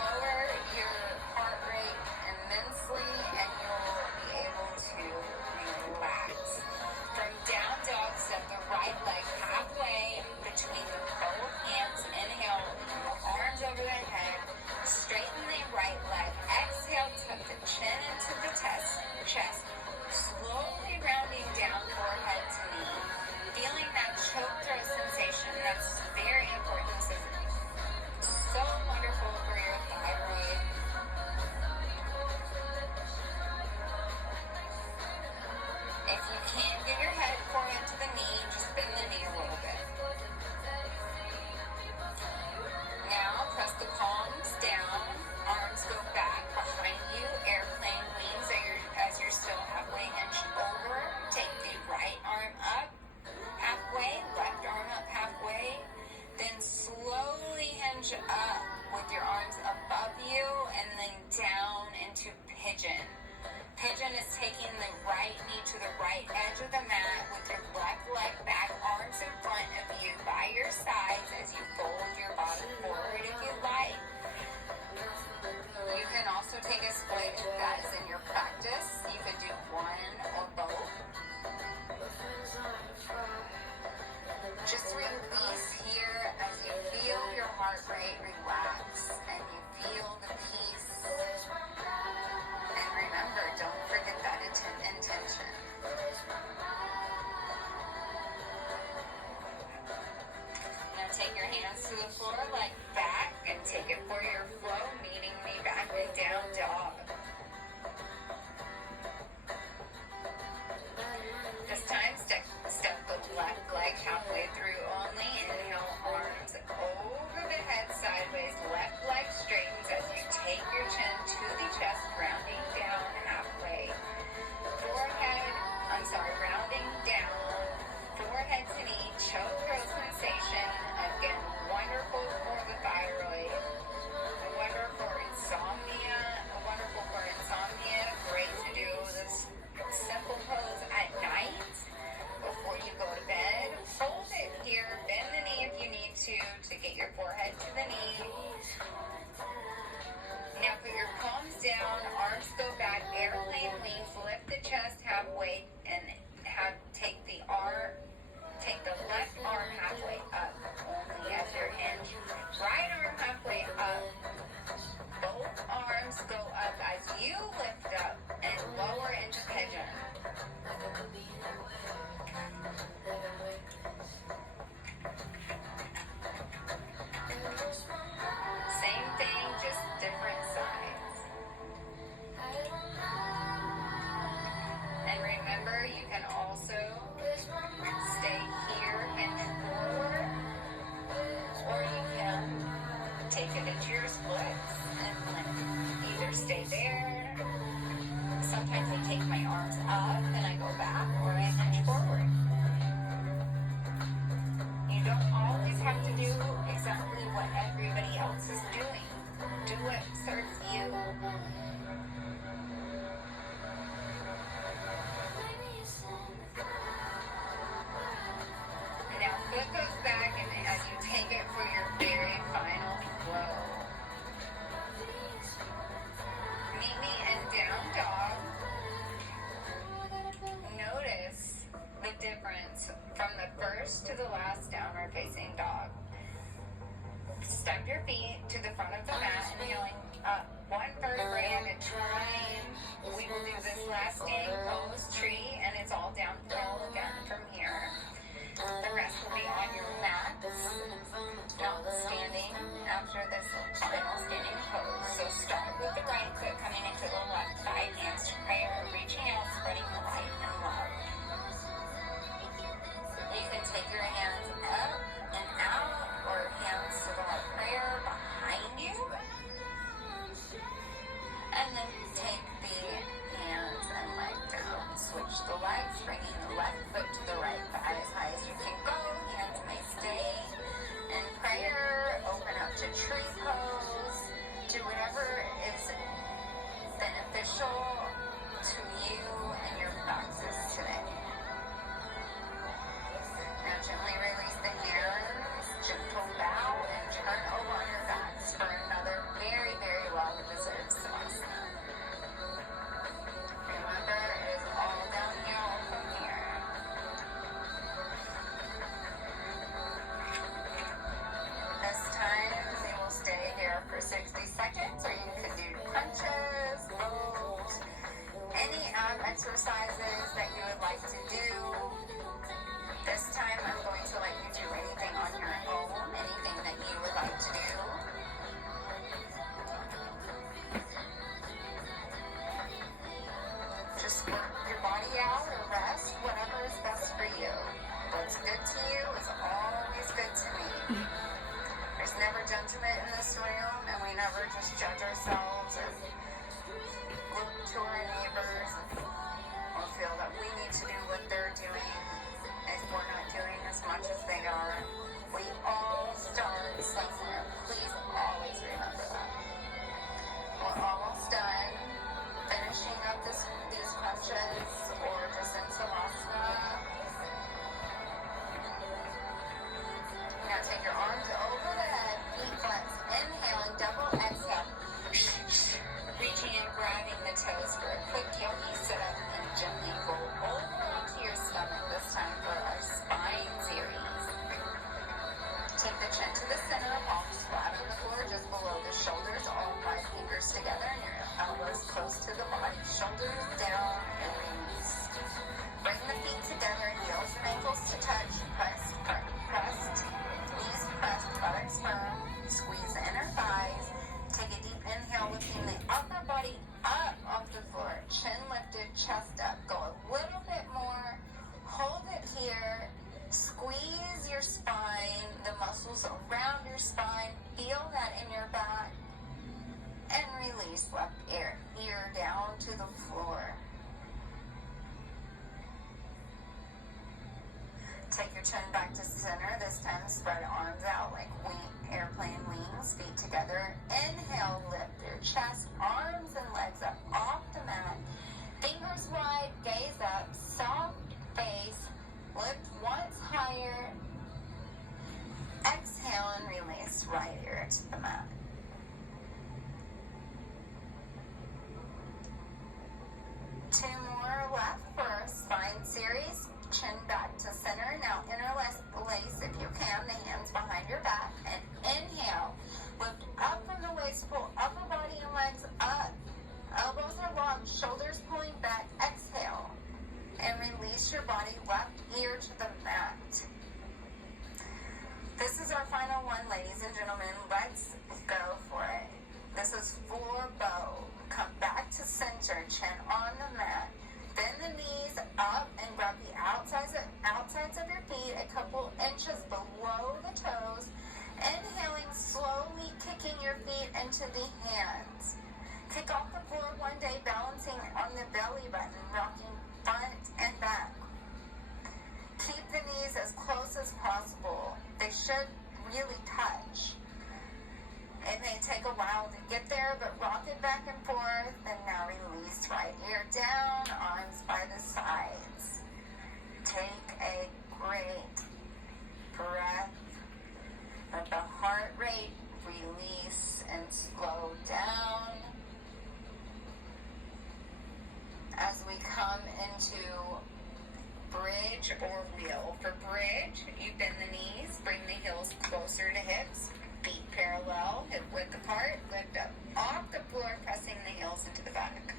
lower your heart rate immensely, and you'll be able to relax. From down dog, step the right leg halfway between both hands. Inhale, arms over the head. Straighten the right leg. Exhale, tuck the chin into the chest. Slowly rounding down forehead to knee. Feeling that choke throat sensation. That's very important. This is so wonderful for your thyroid. If you can't get your head forward to the knee, just bend the knee a little bit. Now press the palms down, arms go back behind you, airplane wings as you're still halfway hinged over. Take the right arm up halfway, left arm up halfway, then slowly hinge up with your arms above you and then down into pigeon. Pigeon is taking the right knee to the right edge of the mat with your left leg back, arms in front of you by your sides as you fold your body forward if you like. You can also take a split if that is in your practice. You could do one or both. there. Sometimes I take my arms up and I go back, or I hinge forward. You don't always have to do exactly what everybody else is doing. Do what serves you. Now foot goes back, and as you take it for your very final flow. Meet me in down dog. Notice the difference from the first to the last downward facing dog. Step your feet to the front of the mat, inhaling up one vertebrae at a time. We will do this last standing pose tree, and it's all downhill again from here. The rest will be on your mat, not standing after this final standing pose. So start with the right foot coming into the left thigh, hands to prayer, reaching out, spreading the light and love. You can take your hands up and out, or hands to the right prayer behind you. And then take the hands and leg down. Switch the legs, bringing the left foot to the right thigh as high as you can go. Hands may stay in prayer. Open up to tree pose. Do whatever is beneficial to you and your practice today. Now gently release the hands. Gentle bow and turn over on your backs for another very, very well-deserved savasana. Remember, it is all downhill from here. This time, we will stay here for 60 seconds, or you can do crunches, rolls, any ab exercises that you would like to do. This time, I'm going to let you do anything on your own, anything that you would like to do. Just work your body out or rest, whatever is best for you. What's good to you is always good to me. There's never judgment in this room, and we never just judge ourselves or look to our neighbors or feel that we need to do what they're doing if we're not doing as much as they are. We all start somewhere. Please always remember that. We're almost done finishing up these crunches or just in savasana. Now take your arms over the head, feet flexed, inhaling, double exhale. Reaching and grabbing the toes for a quick yogi sit-up and gently roll over onto your stomach, this time for our spine series. Take the chin to the center, palms flat on the floor, just below the shoulders, all 5 fingers together, and your elbows close to the body, shoulders down and release. Bring the feet together, heels and ankles to touch, pressed, knees pressed, buttocks firm, squeeze the inner thighs. Take a deep inhale, lifting the upper body up off the floor, chin lifted, chest up. Go a little bit more, hold it here. Squeeze your spine, the muscles around your spine. Feel that in your back. And release left ear down to the floor. Take your chin back to center. This time spread arms out like airplane wings, feet together. Inhale, lift your chest, arms and legs up off the mat. Fingers wide, gaze up, soft face. Lift once higher. Exhale and release right ear to the mat. Two more left for our spine series. Chin back to center. Now interlace if you can the hands behind your back. And inhale. Lift up from the waist, pull upper body and legs up. Elbows are long, shoulders pulling back. Exhale. And release your body, left ear to the mat. This is our final one, ladies and gentlemen. Let's go for it. This is for bow. Come back to center, chin on the mat. Bend the knees up and grab the outsides of your feet a couple inches below the toes. Inhaling, slowly kicking your feet into the hands. Kick off the floor one day, balancing on the belly button, rocking front and back. Keep the knees as close as possible. They should really touch. It may take a while to get there, but rock it back and forth. And now release right ear down, arms by the sides. Take a great breath. Let the heart rate release and slow down. As we come into bridge or wheel. For bridge, you bend the knees, bring the heels closer to hips, feet parallel, hip width apart, lift up off the floor, pressing the heels into the back.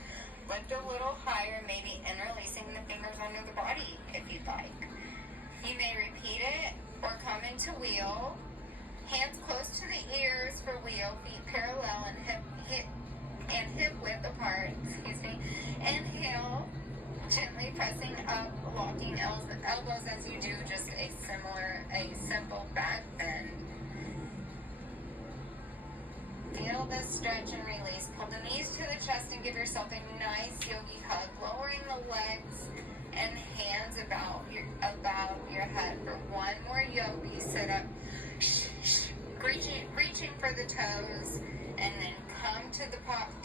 Lift a little higher, maybe interlacing the fingers under the body if you'd like. You may repeat it or come into wheel. Hands close to the ears for wheel, feet parallel and hip width apart. Inhale, gently pressing up, locking elbows as you do just a simple back bend. Feel this stretch and release. Pull the knees to the chest and give yourself a nice yogi hug, lowering the legs and hands about your head for one more yogi sit up. Reaching for the toes, and then come to the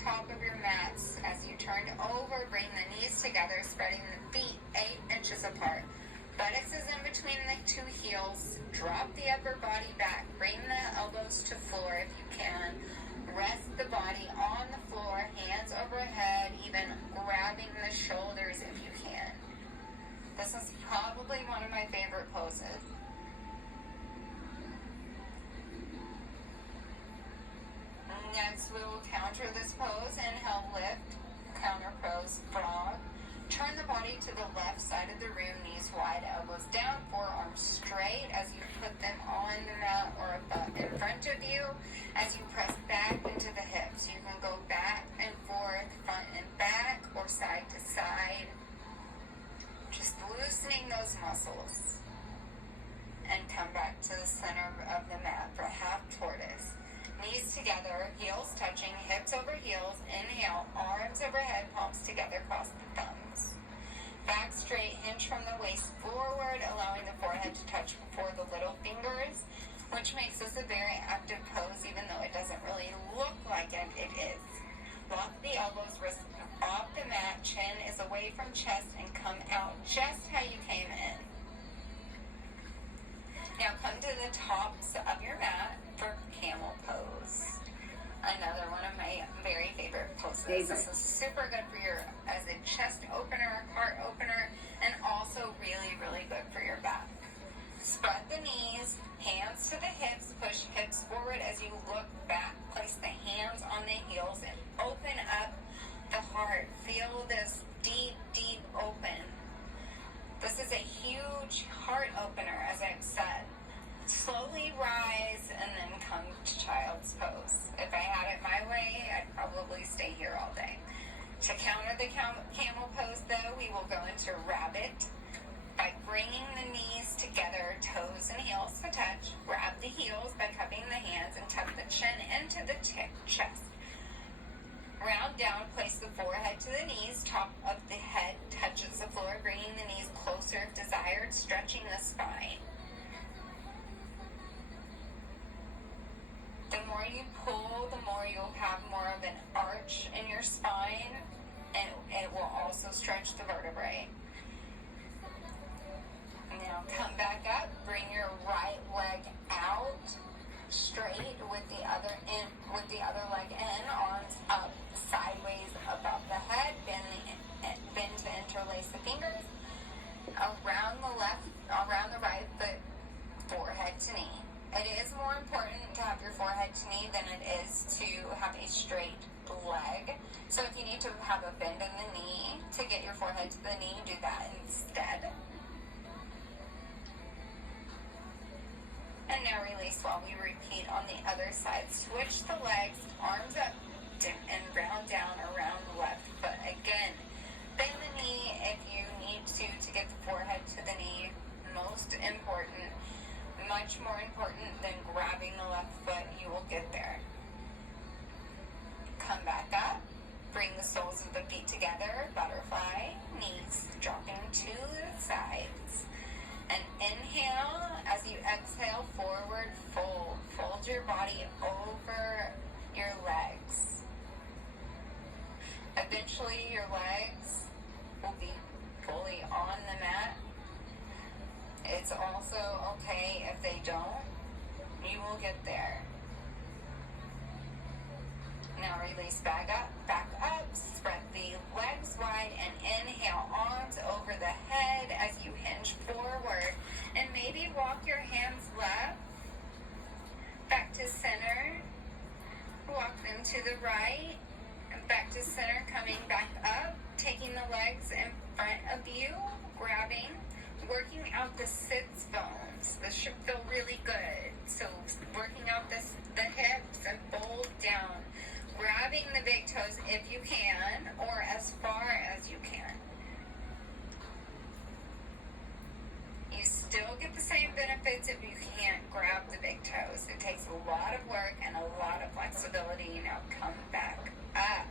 top of your mats. As you turn over, bring the knees together, spreading the feet 8 inches apart. Buttocks is in between the two heels. Drop the upper body back. Bring the elbows to floor if you can. Rest the body on the floor, hands overhead, even grabbing the shoulders if you can. This is probably one of my favorite poses. Next, we will counter this pose. Inhale, lift, counter pose, frog. Turn the body to the left side of the room, knees wide, elbows down, forearms straight as you put them on the mat or in front of you. As you press back into the hips, you can go back and forth, front and back, or side to side. Just loosening those muscles. And come back to the center of the mat for half tortoise. Knees together, heels touching, hips over heels. Inhale, arms overhead, palms together, cross the thumbs. Back straight, hinge from the waist forward, allowing the forehead to touch before the little fingers, which makes this a very active pose, even though it doesn't really look like it, it is. Lock the elbows, wrists off the mat, chin is away from chest, and come out just how you came in. Now come to the tops of your mat for camel pose. Another one of my very favorite poses. This is super good for as a chest opener, heart opener, and also really, really good for your back. Spread the knees, hands to the hips, push hips forward as you look back. Place the hands on the heels and open up the heart. Feel this deep, deep open. This is a huge heart opener, as I've said. Slowly rise and then come to child's pose. If I had it my way, I'd probably stay here all day. To counter the camel pose, though, we will go into rabbit by bringing the knees together, toes and heels to touch. Grab the heels by cupping the hands and tuck the chin into the chest. Round down, place the forehead to the knees, top of the head touches the floor, bringing the knees closer if desired, stretching the spine. The more you pull, the more you'll have more of an arch in your spine, and it will also stretch the vertebrae. Now come back up, bring your right leg out, straight with the other leg in, arms up sideways above the head, bend to interlace the fingers, around the right foot, forehead to knee. It is more important to have your forehead to knee than it is to have a straight leg. So if you need to have a bend in the knee to get your forehead to the knee, do that instead. And now release while we repeat on the other side. Switch the legs, arms up and round down around the left foot. Again, bend the knee if you need to get the forehead to the knee. Most important. Much more important than grabbing the left foot. You will get there. Come back up. Bring the soles of the feet together, butterfly, knees dropping to the sides. And inhale, as you exhale, forward fold. Fold your body over your legs. Eventually, your legs will be fully on the mat. It's also okay if they don't. You will get there. Now release back up, spread the legs wide, and inhale, arms over the head as you hinge forward. And maybe walk your hands left, back to center, walk them to the right, and back to center, coming back up, taking the legs in front of you, grabbing, working out the sits bones. This should feel really good. So working out the hips and fold down. Grabbing the big toes if you can, or as far as you can. You still get the same benefits if you can't grab the big toes. It takes a lot of work and a lot of flexibility. Now come back up.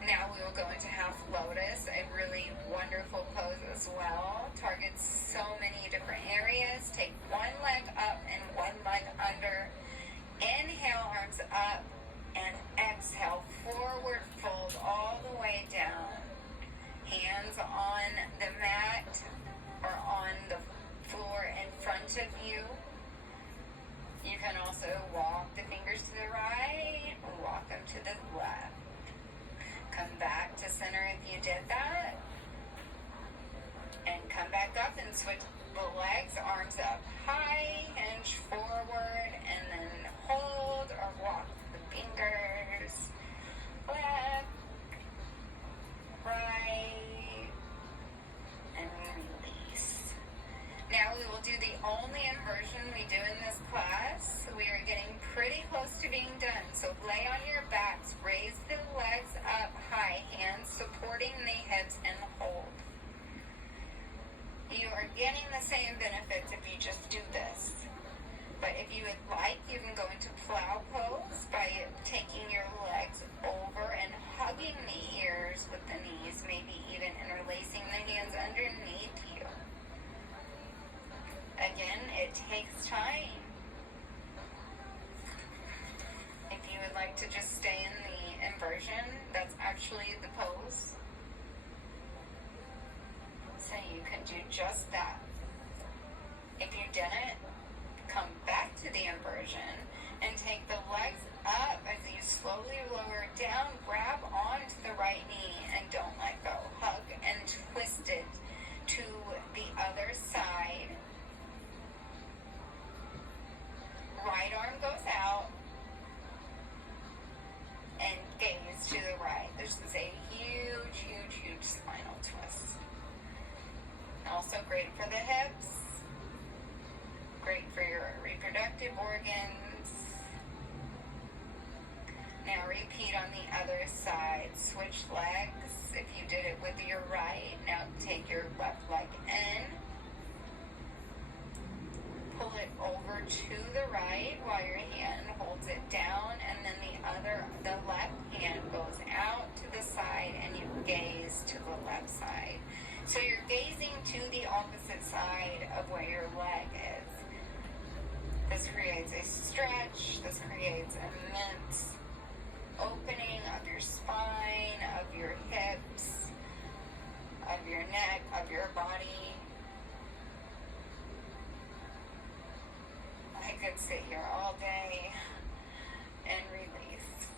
Now we will go into half lotus, a really wonderful pose as well. Targets so many different areas. Take one leg up and one leg under. Inhale, arms up. And exhale, forward fold all the way down. Hands on the mat or on the floor in front of you. You can also walk the fingers to the right, walk them to the left. Come back to center if you did that. And come back up and switch the legs, arms up high, hinge forward, and then hold or walk fingers, left, right, and release. Now we will do the only inversion we do in this class. We are getting pretty close to being done. So lay on your backs, raise the legs up high, hands supporting the hips, and hold. You are getting the same benefits if you just do this. But if you would like, you can go into plow pose by taking your legs over and hugging the ears with the knees, maybe even interlacing the hands underneath you. Again, it takes time. If you would like to just stay in the inversion, that's actually the pose. So you can do just that. If you didn't, come back to the inversion and take the legs up as you slowly lower down. Grab onto the right knee and don't let go. Hug and twist it to the other side. Right arm goes out and gaze to the right. This is a huge, huge, huge spinal twist. Also great for the hips. Great for your reproductive organs. Now repeat on the other side. Switch legs. If you did it with your right, now take your left leg in. Pull it over to the right while your hand holds it down, and then the left hand goes out to the side and you gaze to the left side. So you're gazing to the opposite side of where your leg is. This creates a stretch. This creates immense opening of your spine, of your hips, of your neck, of your body. I could sit here all day and release.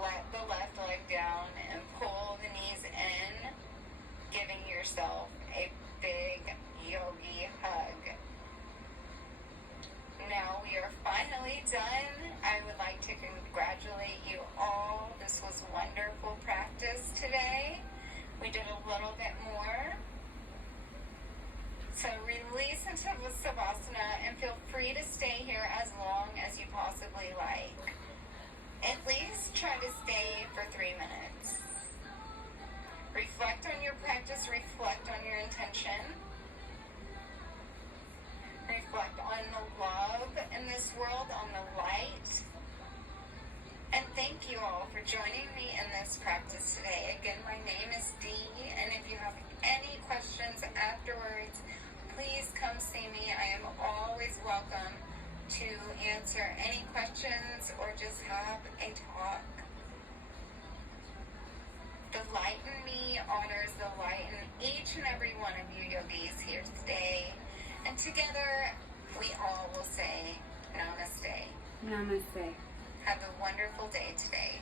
Let the left leg down and pull the knees in, giving yourself a big yogi hug. Now we are finally done. I would like to congratulate you all. This was wonderful practice today. We did a little bit more. So release into Savasana and feel free to stay here as long as you possibly like. At least try to stay for 3 minutes. Reflect on your practice, reflect on your intention. Reflect on the love in this world, on the light. And thank you all for joining me in this practice today. Again, my name is Dee, and if you have any questions afterwards, please come see me. I am always welcome to answer any questions or just have a talk. The light in me honors the light in each and every one of you yogis here today. And together, we all will say Namaste. Namaste. Have a wonderful day today.